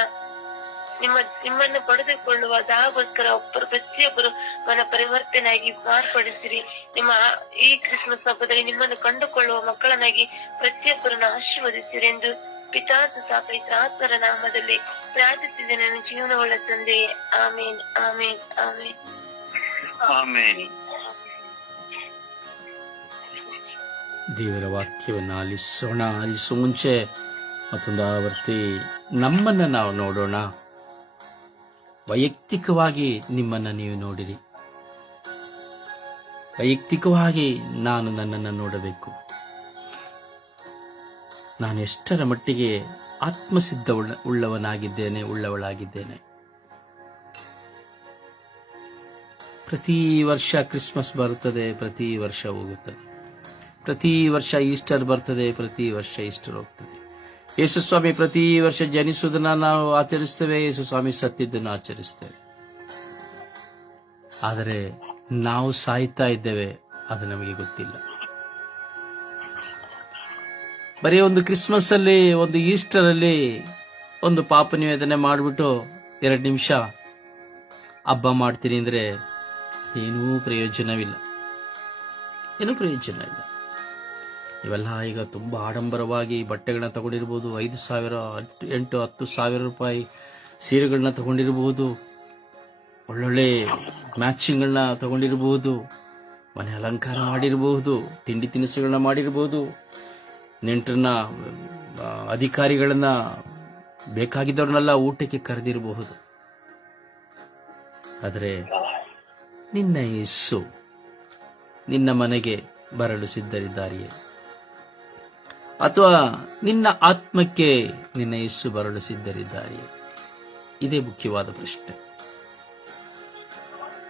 ನಿಮ್ಮನ್ನು ಪಡೆದುಕೊಳ್ಳುವ ದಾಹಗೋಸ್ಕರ ಪ್ರತಿಯೊಬ್ಬರು ಮನ ಪರಿವರ್ತನೆಯಾಗಿ ಮಾರ್ಪಡಿಸಿರಿ. ನಿಮ್ಮ ಈ ಕ್ರಿಸ್ಮಸ್ ಹಬ್ಬದಲ್ಲಿ ನಿಮ್ಮನ್ನು ಕಂಡುಕೊಳ್ಳುವ ಮಕ್ಕಳನ್ನಾಗಿ ಪ್ರತಿಯೊಬ್ಬರನ್ನು ಆಶೀರ್ವದಿಸಿರಿ ಎಂದು ಪಿತಾ ಸುತ ಪವಿತ್ರಾತ್ಮರ ನಾಮದಲ್ಲಿ ಪ್ರಾರ್ಥಿಸಿದೆ ನನ್ನ ಜೀವನವುಳ್ಳ ತಂದೆಯೇ. ಆಮೇನ್, ಆಮೇನ್, ಆಮೇನ್, ಆಮೇನ್. ದೇವರ ವಾಕ್ಯವನ್ನು ಆಲಿಸುವ ಮುಂಚೆ ಮತ್ತೊಂದು ಆವರ್ತಿ ನಮ್ಮನ್ನು ನಾವು ನೋಡೋಣ. ವೈಯಕ್ತಿಕವಾಗಿ ನಿಮ್ಮನ್ನು ನೀವು ನೋಡಿರಿ. ವೈಯಕ್ತಿಕವಾಗಿ ನಾನು ನನ್ನನ್ನು ನೋಡಬೇಕು. ನಾನು ಎಷ್ಟರ ಮಟ್ಟಿಗೆ ಆತ್ಮಸಿದ್ಧ ಉಳ್ಳವನಾಗಿದ್ದೇನೆ, ಉಳ್ಳವಳಾಗಿದ್ದೇನೆ. ಪ್ರತಿ ವರ್ಷ ಕ್ರಿಸ್ಮಸ್ ಬರುತ್ತದೆ, ಪ್ರತಿ ವರ್ಷ ಹೋಗುತ್ತದೆ. ಪ್ರತಿ ವರ್ಷ ಈಸ್ಟರ್ ಬರ್ತದೆ, ಪ್ರತಿ ವರ್ಷ ಈಸ್ಟರ್ ಹೋಗ್ತದೆ. ಯೇಸು ಸ್ವಾಮಿ ಪ್ರತಿ ವರ್ಷ ಜನಿಸುವುದನ್ನು ನಾವು ಆಚರಿಸ್ತೇವೆ, ಯೇಸು ಸ್ವಾಮಿ ಸತ್ತಿದ್ದನ್ನು ಆಚರಿಸ್ತೇವೆ. ಆದರೆ ನಾವು ಸಾಯ್ತಾ ಇದ್ದೇವೆ, ಅದು ನಮಗೆ ಗೊತ್ತಿಲ್ಲ. ಬರೀ ಒಂದು ಕ್ರಿಸ್ಮಸ್ ಅಲ್ಲಿ, ಒಂದು ಈಸ್ಟರ್ ಅಲ್ಲಿ ಒಂದು ಪಾಪ ನಿವೇದನೆ ಮಾಡಿಬಿಟ್ಟು 2 ನಿಮಿಷ ಹಬ್ಬ ಮಾಡ್ತೀನಿ ಅಂದ್ರೆ ಏನೂ ಪ್ರಯೋಜನವಿಲ್ಲ. ಇವೆಲ್ಲ ಈಗ ತುಂಬಾ ಆಡಂಬರವಾಗಿ ಬಟ್ಟೆಗಳನ್ನ ತಗೊಂಡಿರ್ಬೋದು. 5,000, 8,000, 10,000 ರೂಪಾಯಿ ಸೀರೆಗಳನ್ನ ತಗೊಂಡಿರಬಹುದು. ಒಳ್ಳೊಳ್ಳೆ ಮ್ಯಾಚಿಂಗ್ಗಳನ್ನ ತಗೊಂಡಿರಬಹುದು. ಮನೆ ಅಲಂಕಾರ ಮಾಡಿರಬಹುದು. ತಿಂಡಿ ತಿನಿಸುಗಳನ್ನ ಮಾಡಿರಬಹುದು. ನೆಂಟರನ್ನ, ಅಧಿಕಾರಿಗಳನ್ನ, ಬೇಕಾಗಿದ್ದವ್ರನ್ನೆಲ್ಲ ಊಟಕ್ಕೆ ಕರೆದಿರಬಹುದು. ಆದರೆ ನಿನ್ನ ಯೇಸು ನಿನ್ನ ಮನೆಗೆ ಬರಲು ಸಿದ್ಧರಿದ್ದಾರೆಯೇ? ಅಥವಾ ನಿನ್ನ ಆತ್ಮಕ್ಕೆ ನಿನ್ನ ಯೇಸು ಬರಲು ಸಿದ್ಧರಿದ್ದಾರೆಯೇ? ಇದೇ ಮುಖ್ಯವಾದ ಪ್ರಶ್ನೆ.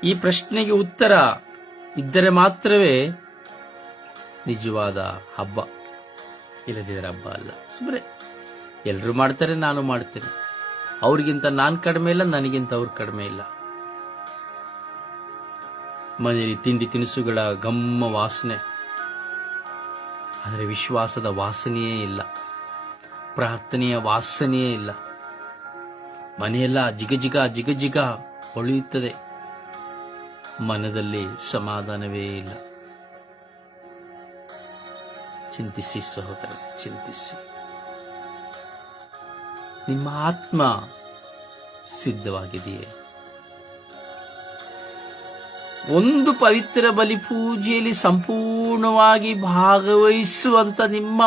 ಈ ಪ್ರಶ್ನೆಗೆ ಉತ್ತರ ಇದ್ದರೆ ಮಾತ್ರವೇ ನಿಜವಾದ ಹಬ್ಬ. ಇಲ್ಲದಿದ್ದರೆ ಹಬ್ಬ ಅಲ್ಲ. ಸುಮ್ಮನೆ ಎಲ್ಲರೂ ಮಾಡ್ತಾರೆ, ನಾನು ಮಾಡ್ತೇನೆ. ಅವ್ರಿಗಿಂತ ನಾನು ಕಡಿಮೆ ಇಲ್ಲ, ನನಗಿಂತ ಅವ್ರು ಕಡಿಮೆ ಇಲ್ಲ. ಮನೆಯಲ್ಲಿ ತಿಂಡಿ ತಿನಿಸುಗಳ ಗಮ್ಮ ವಾಸನೆ, ಆದರೆ ವಿಶ್ವಾಸದ ವಾಸನೆಯೇ ಇಲ್ಲ, ಪ್ರಾರ್ಥನೆಯ ವಾಸನೆಯೇ ಇಲ್ಲ. ಮನೆಯೆಲ್ಲ ಜಿಗಜಿಗ ಹೊಳೆಯುತ್ತದೆ, ಮನದಲ್ಲಿ ಸಮಾಧಾನವೇ ಇಲ್ಲ. ಚಿಂತಿಸಿ ಸಹೋದರ, ಚಿಂತಿಸಿ. ನಿಮ್ಮ ಆತ್ಮ ಸಿದ್ಧವಾಗಿದೆಯೇ? ಒಂದು ಪವಿತ್ರ ಬಲಿ ಪೂಜೆಯಲ್ಲಿ ಸಂಪೂರ್ಣವಾಗಿ ಭಾಗವಹಿಸುವಂತ ನಿಮ್ಮ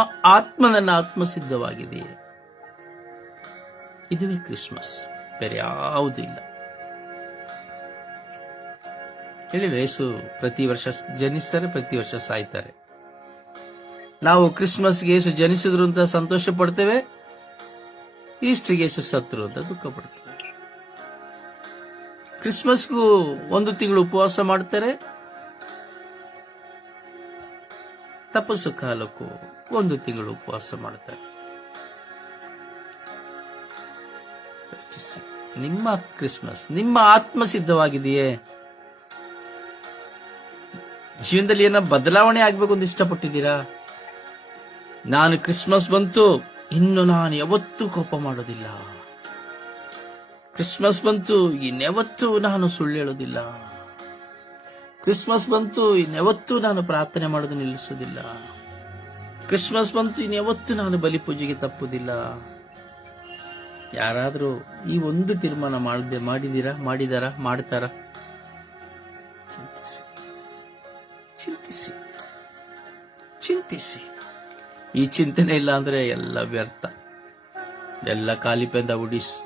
ನನ್ನ ಆತ್ಮ ಸಿದ್ಧವಾಗಿದೆಯೇ? ಇದುವೇ ಕ್ರಿಸ್ಮಸ್, ಬೇರೆ ಯಾವುದೂ ಇಲ್ಲ. ಹೇಳಿಲ್ಲ, ಯೇಸು ಪ್ರತಿ ವರ್ಷ ಜನಿಸ್ತಾರೆ, ಪ್ರತಿ ವರ್ಷ ಸಾಯ್ತಾರೆ. ನಾವು ಕ್ರಿಸ್ಮಸ್ಗೆ ಯೇಸು ಜನಿಸಿದ್ರು ಅಂತ ಸಂತೋಷ ಪಡ್ತೇವೆ, ಈಸ್ಟರ್ಗೆ ಯೇಸು ಸತ್ರು ಅಂತ ದುಃಖ ಪಡ್ತೇವೆ. ಕ್ರಿಸ್ಮಸ್ಗೂ 1 ತಿಂಗಳು ಉಪವಾಸ ಮಾಡ್ತಾರೆ, ತಪಸ್ಸು ಕಾಲಕ್ಕೂ 1 ತಿಂಗಳು ಉಪವಾಸ ಮಾಡ್ತಾರೆ. ನಿಮ್ಮ ಕ್ರಿಸ್ಮಸ್, ನಿಮ್ಮ ಆತ್ಮ ಸಿದ್ಧವಾಗಿದೆಯೇ? ಜೀವನದಲ್ಲಿ ಏನೋ ಬದಲಾವಣೆ ಆಗ್ಬೇಕು ಅಂತ ಇಷ್ಟಪಟ್ಟಿದ್ದೀರಾ? ನಾನು ಕ್ರಿಸ್ಮಸ್ ಬಂತು, ಇನ್ನು ನಾನು ಯಾವತ್ತೂ ಕೋಪ ಮಾಡೋದಿಲ್ಲ. ಕ್ರಿಸ್ಮಸ್ ಬಂತು, ಇನ್ನೆವತ್ತೂ ನಾನು ಸುಳ್ಳು ಹೇಳೋದಿಲ್ಲ. ಕ್ರಿಸ್ಮಸ್ ಬಂತು, ಇನ್ನೆವತ್ತೂ ನಾನು ಪ್ರಾರ್ಥನೆ ಮಾಡೋದು ನಿಲ್ಲಿಸೋದಿಲ್ಲ. ಕ್ರಿಸ್ಮಸ್ ಬಂತು, ಇನ್ನೆವತ್ತೂ ನಾನು ಬಲಿ ಪೂಜೆಗೆ ತಪ್ಪುದಿಲ್ಲ. ಯಾರಾದರೂ ಈ ಒಂದು ತೀರ್ಮಾನ ಮಾಡ್ತಾರಾ? ಚಿಂತಿಸಿ. ಈ ಚಿಂತನೆ ಇಲ್ಲ ಅಂದ್ರೆ ಎಲ್ಲ ವ್ಯರ್ಥ, ಎಲ್ಲ ಕಾಲಿಪೆಂದ ಉಡಿಸಿ.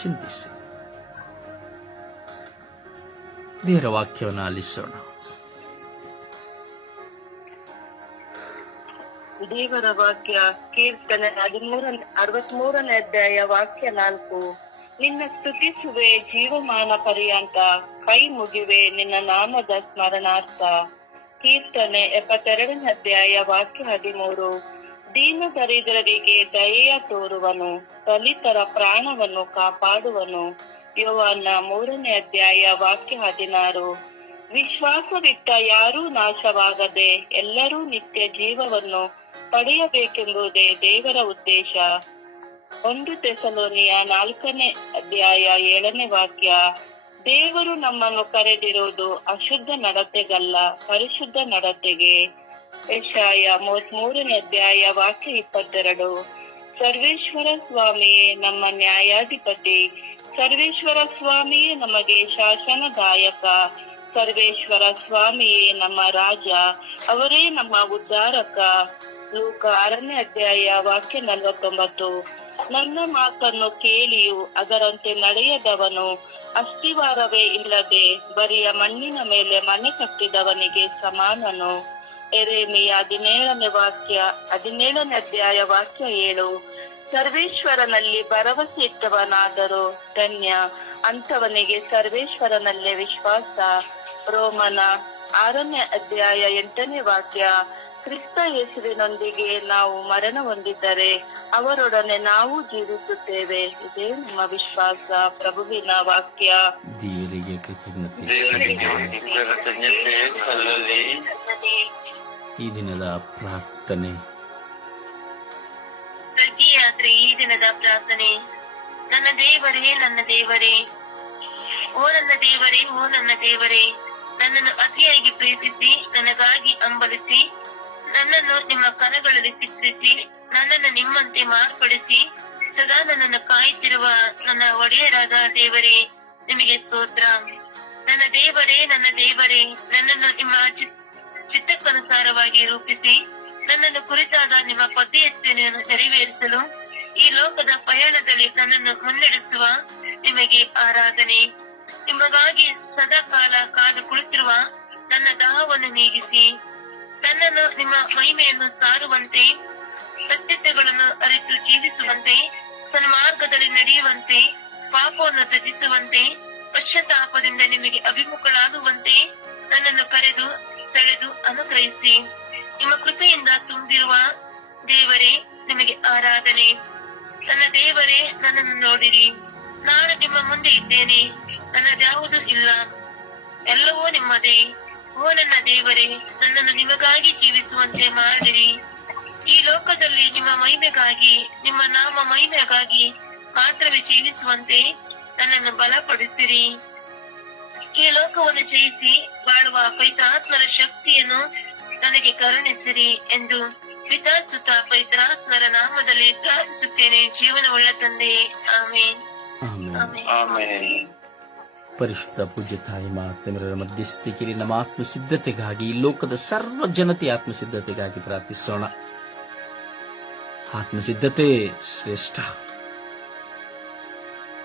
ಚಿಂತಿಸಿ, ದೇವರ ವಾಕ್ಯವನ್ನು ಆಲಿಸೋಣ. ದೇವರ ವಾಕ್ಯ ಕೀರ್ತನೆ 63ನೇ ಅಧ್ಯಾಯ ವಾಕ್ಯ 4. ನಿನ್ನ ಸ್ತುತಿಸುವೆ ಜೀವಮಾನ ಪರ್ಯಂತ, ಕೈ ಮುಗಿವೆ ನಿನ್ನ ನಾಮದ ಸ್ಮರಣಾರ್ಥ. ಕೀರ್ತನೆ 72ನೇ ಅಧ್ಯಾಯ ವಾಕ್ಯ 13. ದೀನ ದರಿದ್ರರಿಗೆ ದಯೆಯ ತೋರುವನು, ದಲಿತರ ಪ್ರಾಣವನ್ನು ಕಾಪಾಡುವನು. ಯೋವಾನ 3ನೇ ಅಧ್ಯಾಯ ವಾಕ್ಯ 16. ವಿಶ್ವಾಸವಿಟ್ಟ ಯಾರೂ ನಾಶವಾಗದೆ ಎಲ್ಲರೂ ನಿತ್ಯ ಜೀವವನ್ನು ಪಡೆಯಬೇಕೆಂಬುದೇ ದೇವರ ಉದ್ದೇಶ. 1 ಥೆಸಲೋನಿಯ 4ನೇ ಅಧ್ಯಾಯ 7ನೇ ವಾಕ್ಯ. ದೇವರು ನಮ್ಮನ್ನು ಕರೆದಿರುವುದು ಅಶುದ್ಧ ನಡತೆಗಲ್ಲ, ಪರಿಶುದ್ಧ ನಡತೆಗೆ. ಯೆಶಾಯ 33ನೇ ಅಧ್ಯಾಯ ವಾಕ್ಯ 22. ಸರ್ವೇಶ್ವರ ಸ್ವಾಮಿಯೇ ನಮ್ಮ ನ್ಯಾಯಾಧಿಪತಿ, ಸರ್ವೇಶ್ವರ ಸ್ವಾಮಿಯೇ ನಮಗೆ ಶಾಸನದಾಯಕ, ಸರ್ವೇಶ್ವರ ಸ್ವಾಮಿಯೇ ನಮ್ಮ ರಾಜ, ಅವರೇ ನಮ್ಮ ಉದ್ಧಾರಕ. ಲೂಕ 6ನೇ ಅಧ್ಯಾಯ ವಾಕ್ಯ 49. ನನ್ನ ಮಾತನ್ನು ಕೇಳಿಯೂ ಅದರಂತೆ ನಡೆಯದವನು ಅಸ್ತಿವಾರವೇ ಇಲ್ಲದೆ ಬರಿಯ ಮಣ್ಣಿನ ಮೇಲೆ ಮನೆ ಕಟ್ಟಿದವನಿಗೆ ಸಮಾನನು. ಯೆರೆಮೀಯ 17ನೇ ಅಧ್ಯಾಯ ವಾಕ್ಯ 7. ಸರ್ವೇಶ್ವರನಲ್ಲಿ ಭರವಸೆ ಇಟ್ಟವನಾದರೂ ಧನ್ಯ, ಅಂಥವನಿಗೆ ಸರ್ವೇಶ್ವರನಲ್ಲೇ ವಿಶ್ವಾಸ. ರೋಮನ 6ನೇ ಅಧ್ಯಾಯ 8ನೇ ವಾಕ್ಯ. ಕ್ರಿಸ್ತ ಯೇಸುವಿನೊಂದಿಗೆ ನಾವು ಮರಣ ಹೊಂದಿದ್ದರೆ ಅವರೊಡನೆ ನಾವು ಜೀವಿಸುತ್ತೇವೆ. ಇದೇ ನಮ್ಮ ವಿಶ್ವಾಸ. ಪ್ರಭುವಿನ ವಾಕ್ಯ. ದೇವರಿಗೆ ಕೃತಜ್ಞತೆ. ದೇವರಿಗೆ ಕೃತಜ್ಞತೆ ಸಲ್ಲಲಿ. ಈ ದಿನದ ಪ್ರಾರ್ಥನೆ. ಸ್ವರ್ಗೀಯಾತ್ರೆ ಈ ದಿನದ ಪ್ರಾರ್ಥನೆ. ನನ್ನ ದೇವರೇ, ನನ್ನ ದೇವರೇ, ಓ ನನ್ನ ದೇವರೇ, ಓ ನನ್ನ ದೇವರೇ, ನನ್ನನ್ನು ಅತಿಯಾಗಿ ಪ್ರೀತಿಸಿ ನನಗಾಗಿ ಹಂಬಲಿಸಿ ನನ್ನನ್ನು ನಿಮ್ಮ ಕರಗಳಲ್ಲಿ ಚಿತ್ರಿಸಿ ನನ್ನನ್ನು ನಿಮ್ಮಂತೆ ಮಾರ್ಪಡಿಸಿ ಸದಾ ನನ್ನನ್ನು ಕಾಯುತ್ತಿರುವ ನನ್ನ ಒಡೆಯರಾದ ದೇವರೇ, ನಿಮಗೆ ಸ್ತೋತ್ರ. ನನ್ನ ದೇವರೇ, ನನ್ನ ದೇವರೇ, ನನ್ನನ್ನು ನಿಮ್ಮ ಚಿತ್ತಕ್ಕನುಸಾರವಾಗಿ ರೂಪಿಸಿ ನನ್ನನ್ನು ಕುರಿತಾದ ನಿಮ್ಮ ಪದ್ಧತಿಯನ್ನು ನೆರವೇರಿಸಲು ಈ ಲೋಕದ ಪಯಣದಲ್ಲಿ ನನ್ನನ್ನು ಮುನ್ನಡೆಸುವ ನಿಮಗೆ ಆರಾಧನೆ. ನಿಮಗಾಗಿ ಸದಾ ಕಾಲ ಕಾದು ಕುಳಿತಿರುವ ನನ್ನ ದಾಹವನ್ನು ನೀಗಿಸಿ ನನ್ನನ್ನು ನಿಮ್ಮ ಮಹಿಮೆಯನ್ನು ಸಾರುವಂತೆ, ಸತ್ಯತೆಗಳನ್ನು ಅರಿತು ಜೀವಿಸುವಂತೆ, ಸನ್ಮಾರ್ಗದಲ್ಲಿ ನಡೆಯುವಂತೆ, ಪಾಪವನ್ನು ತ್ಯಜಿಸುವಂತೆ, ಪಶ್ಚಾತ್ತಾಪದಿಂದ ನಿಮಗೆ ಅಭಿಮುಖಳಾಗುವಂತೆ ನನ್ನನ್ನು ಕರೆದು ಸೆಳೆದು ಅನುಗ್ರಹಿಸಿ. ನಿಮ್ಮ ಕೃಪೆಯಿಂದ ತುಂಬಿರುವ ದೇವರೇ, ನಿಮಗೆ ಆರಾಧನೆ. ನನ್ನ ದೇವರೇ, ನನ್ನನ್ನು ನೋಡಿರಿ. ನಾನು ನಿಮ್ಮ ಮುಂದೆ ಇದ್ದೇನೆ, ನನ್ನದ್ಯಾವುದೂ ಇಲ್ಲ, ಎಲ್ಲವೂ ನಿಮ್ಮದೇ. ಓ ನನ್ನ ದೇವರೇ, ನನ್ನನ್ನು ನಿಮಗಾಗಿ ಜೀವಿಸುವಂತೆ ಮಾಡಿರಿ. ಈ ಲೋಕದಲ್ಲಿ ನಿಮ್ಮ ಮಹಿಮೆಗಾಗಿ, ನಿಮ್ಮ ನಾಮ ಮಹಿಮೆಗಾಗಿ ಮಾತ್ರವೇ ಜೀವಿಸುವಂತೆ ನನ್ನನ್ನು ಬಲಪಡಿಸಿರಿ. ಈ ಲೋಕವನ್ನು ಜಯಿಸಿ ಬಾಳುವ ಪವಿತ್ರಾತ್ಮರ ಶಕ್ತಿಯನ್ನು ನನಗೆ ಕರುಣಿಸಿರಿ ಎಂದು ಪಿತಾಸುತ ಪವಿತ್ರಾತ್ಮರ ನಾಮದಲ್ಲಿ ಪ್ರಾರ್ಥಿಸುತ್ತೇನೆ, ಜೀವನವುಳ್ಳ ತಂದೆಯೇ. ಆಮೇನ್. ಆಮೆನ್. ಆಮೆನ್. ಪರಿಶುದ್ಧ ಪೂಜ್ಯ ತಾಯಿ ಮಾತೆಮರ ಮಧ್ಯಸ್ಥಿಕೆಯಲ್ಲಿ ನಮ್ಮ ಆತ್ಮಸಿದ್ಧತೆಗಾಗಿ, ಈ ಲೋಕದ ಸರ್ವ ಜನತೆಯ ಆತ್ಮಸಿದ್ಧತೆಗಾಗಿ ಪ್ರಾರ್ಥಿಸೋಣ. ಆತ್ಮಸಿದ್ಧತೆ ಶ್ರೇಷ್ಠ.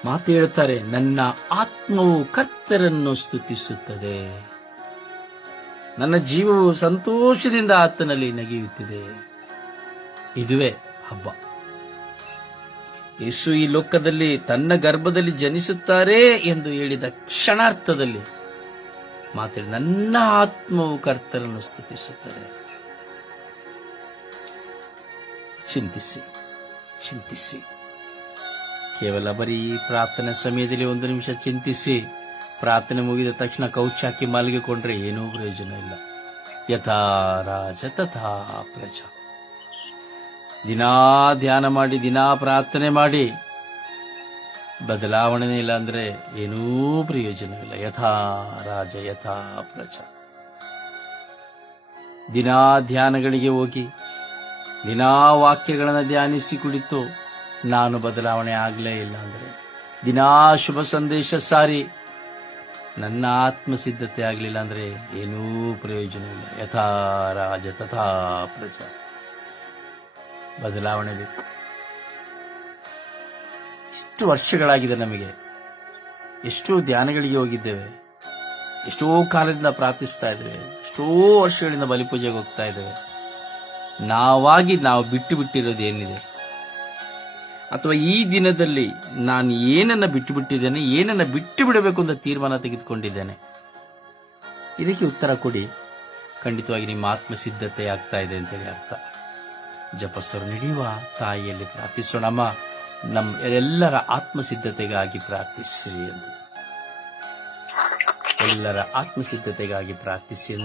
ಮಾತು ಹೇಳ್ತಾರೆ, ನನ್ನ ಆತ್ಮವು ಕರ್ತರನ್ನು ಸ್ತುತಿಸುತ್ತದೆ, ನನ್ನ ಜೀವವು ಸಂತೋಷದಿಂದ ಆತನಲ್ಲಿ ನಗೆಯುತ್ತಿದೆ. ಇದುವೇ ಹಬ್ಬ. ಯೇಸು ಈ ಲೋಕದಲ್ಲಿ ತನ್ನ ಗರ್ಭದಲ್ಲಿ ಜನಿಸುತ್ತಾರೆ ಎಂದು ಹೇಳಿದ ಕ್ಷಣಾರ್ಥದಲ್ಲಿ ಮಾತಾಡಿ, ನನ್ನ ಆತ್ಮವು ಕರ್ತರನ್ನು ಸ್ತುತಿಸುತ್ತದೆ. ಚಿಂತಿಸಿ ಚಿಂತಿಸಿ. ಕೇವಲ ಬರೀ ಪ್ರಾರ್ಥನೆ ಸಮಯದಲ್ಲಿ 1 ನಿಮಿಷ ಚಿಂತಿಸಿ ಪ್ರಾರ್ಥನೆ ಮುಗಿದ ತಕ್ಷಣ ಕೌಚ್ ಹಾಕಿ ಮಲಗಿಕೊಂಡ್ರೆ ಏನೂ ಪ್ರಯೋಜನ ಇಲ್ಲ. ಯಥಾ ರಾಜ ತಥಾ ಪ್ರಜಾ. ದಿನಾ ಧ್ಯಾನ ಮಾಡಿ, ದಿನಾ ಪ್ರಾರ್ಥನೆ ಮಾಡಿ ಬದಲಾವಣೆ ಇಲ್ಲ ಅಂದ್ರೆ ಏನೂ ಪ್ರಯೋಜನವಿಲ್ಲ. ಯಥಾ ರಾಜ ಯಥಾ ಪ್ರಜಾ. ದಿನಾ ಧ್ಯಾನಗಳಿಗೆ ಹೋಗಿ ದಿನಾ ವಾಕ್ಯಗಳನ್ನು ಧ್ಯಾನಿಸಿ ಕುಳಿತು ನಾನು ಬದಲಾವಣೆ ಆಗಲೇ ಇಲ್ಲ ಅಂದ್ರೆ, ದಿನಾ ಶುಭ ಸಂದೇಶ ಸಾರಿ ನನ್ನ ಆತ್ಮಸಿದ್ಧತೆ ಆಗಲಿಲ್ಲ ಅಂದ್ರೆ ಏನೂ ಪ್ರಯೋಜನವಿಲ್ಲ. ಯಥಾ ರಾಜ ತಥಾ ಪ್ರಜಾ. ಬದಲಾವಣೆ ಬೇಕು. ಎಷ್ಟು ವರ್ಷಗಳಾಗಿದೆ ನಮಗೆ, ಎಷ್ಟೋ ಧ್ಯಾನಗಳಿಗೆ ಹೋಗಿದ್ದೇವೆ, ಎಷ್ಟೋ ಕಾಲದಿಂದ ಪ್ರಾರ್ಥಿಸ್ತಾ ಇದ್ದೇವೆ, ಎಷ್ಟೋ ವರ್ಷಗಳಿಂದ ಬಲಿಪೂಜೆಗೆ ಹೋಗ್ತಾ ಇದ್ದೇವೆ. ನಾವಾಗಿ ನಾವು ಬಿಟ್ಟು ಬಿಟ್ಟಿರೋದು ಏನಿದೆ? ಅಥವಾ ಈ ದಿನದಲ್ಲಿ ನಾನು ಏನನ್ನ ಬಿಟ್ಟು ಬಿಟ್ಟಿದ್ದೇನೆ, ಏನನ್ನ ಬಿಟ್ಟು ಬಿಡಬೇಕು ಅಂತ ತೀರ್ಮಾನ ತೆಗೆದುಕೊಂಡಿದ್ದೇನೆ? ಇದಕ್ಕೆ ಉತ್ತರ ಕೊಡಿ. ಖಂಡಿತವಾಗಿ ನಿಮ್ಮ ಆತ್ಮಸಿದ್ಧತೆ ಆಗ್ತಾ ಇದೆ ಅಂತೇಳಿ ಅರ್ಥ. ಜಪಸ್ಸರು ನಡೆಯುವ ತಾಯಿಯಲ್ಲಿ ಪ್ರಾರ್ಥಿಸೋಣಮ್ಮ, ನಮ್ಮ ಎಲ್ಲರ ಆತ್ಮಸಿದ್ಧತೆಗಾಗಿ ಪ್ರಾರ್ಥಿಸಿರಿ ಎಂದು. ಎಲ್ಲರ ಆತ್ಮಸಿದ್ಧತೆಗಾಗಿ ಪ್ರಾರ್ಥಿಸಿ.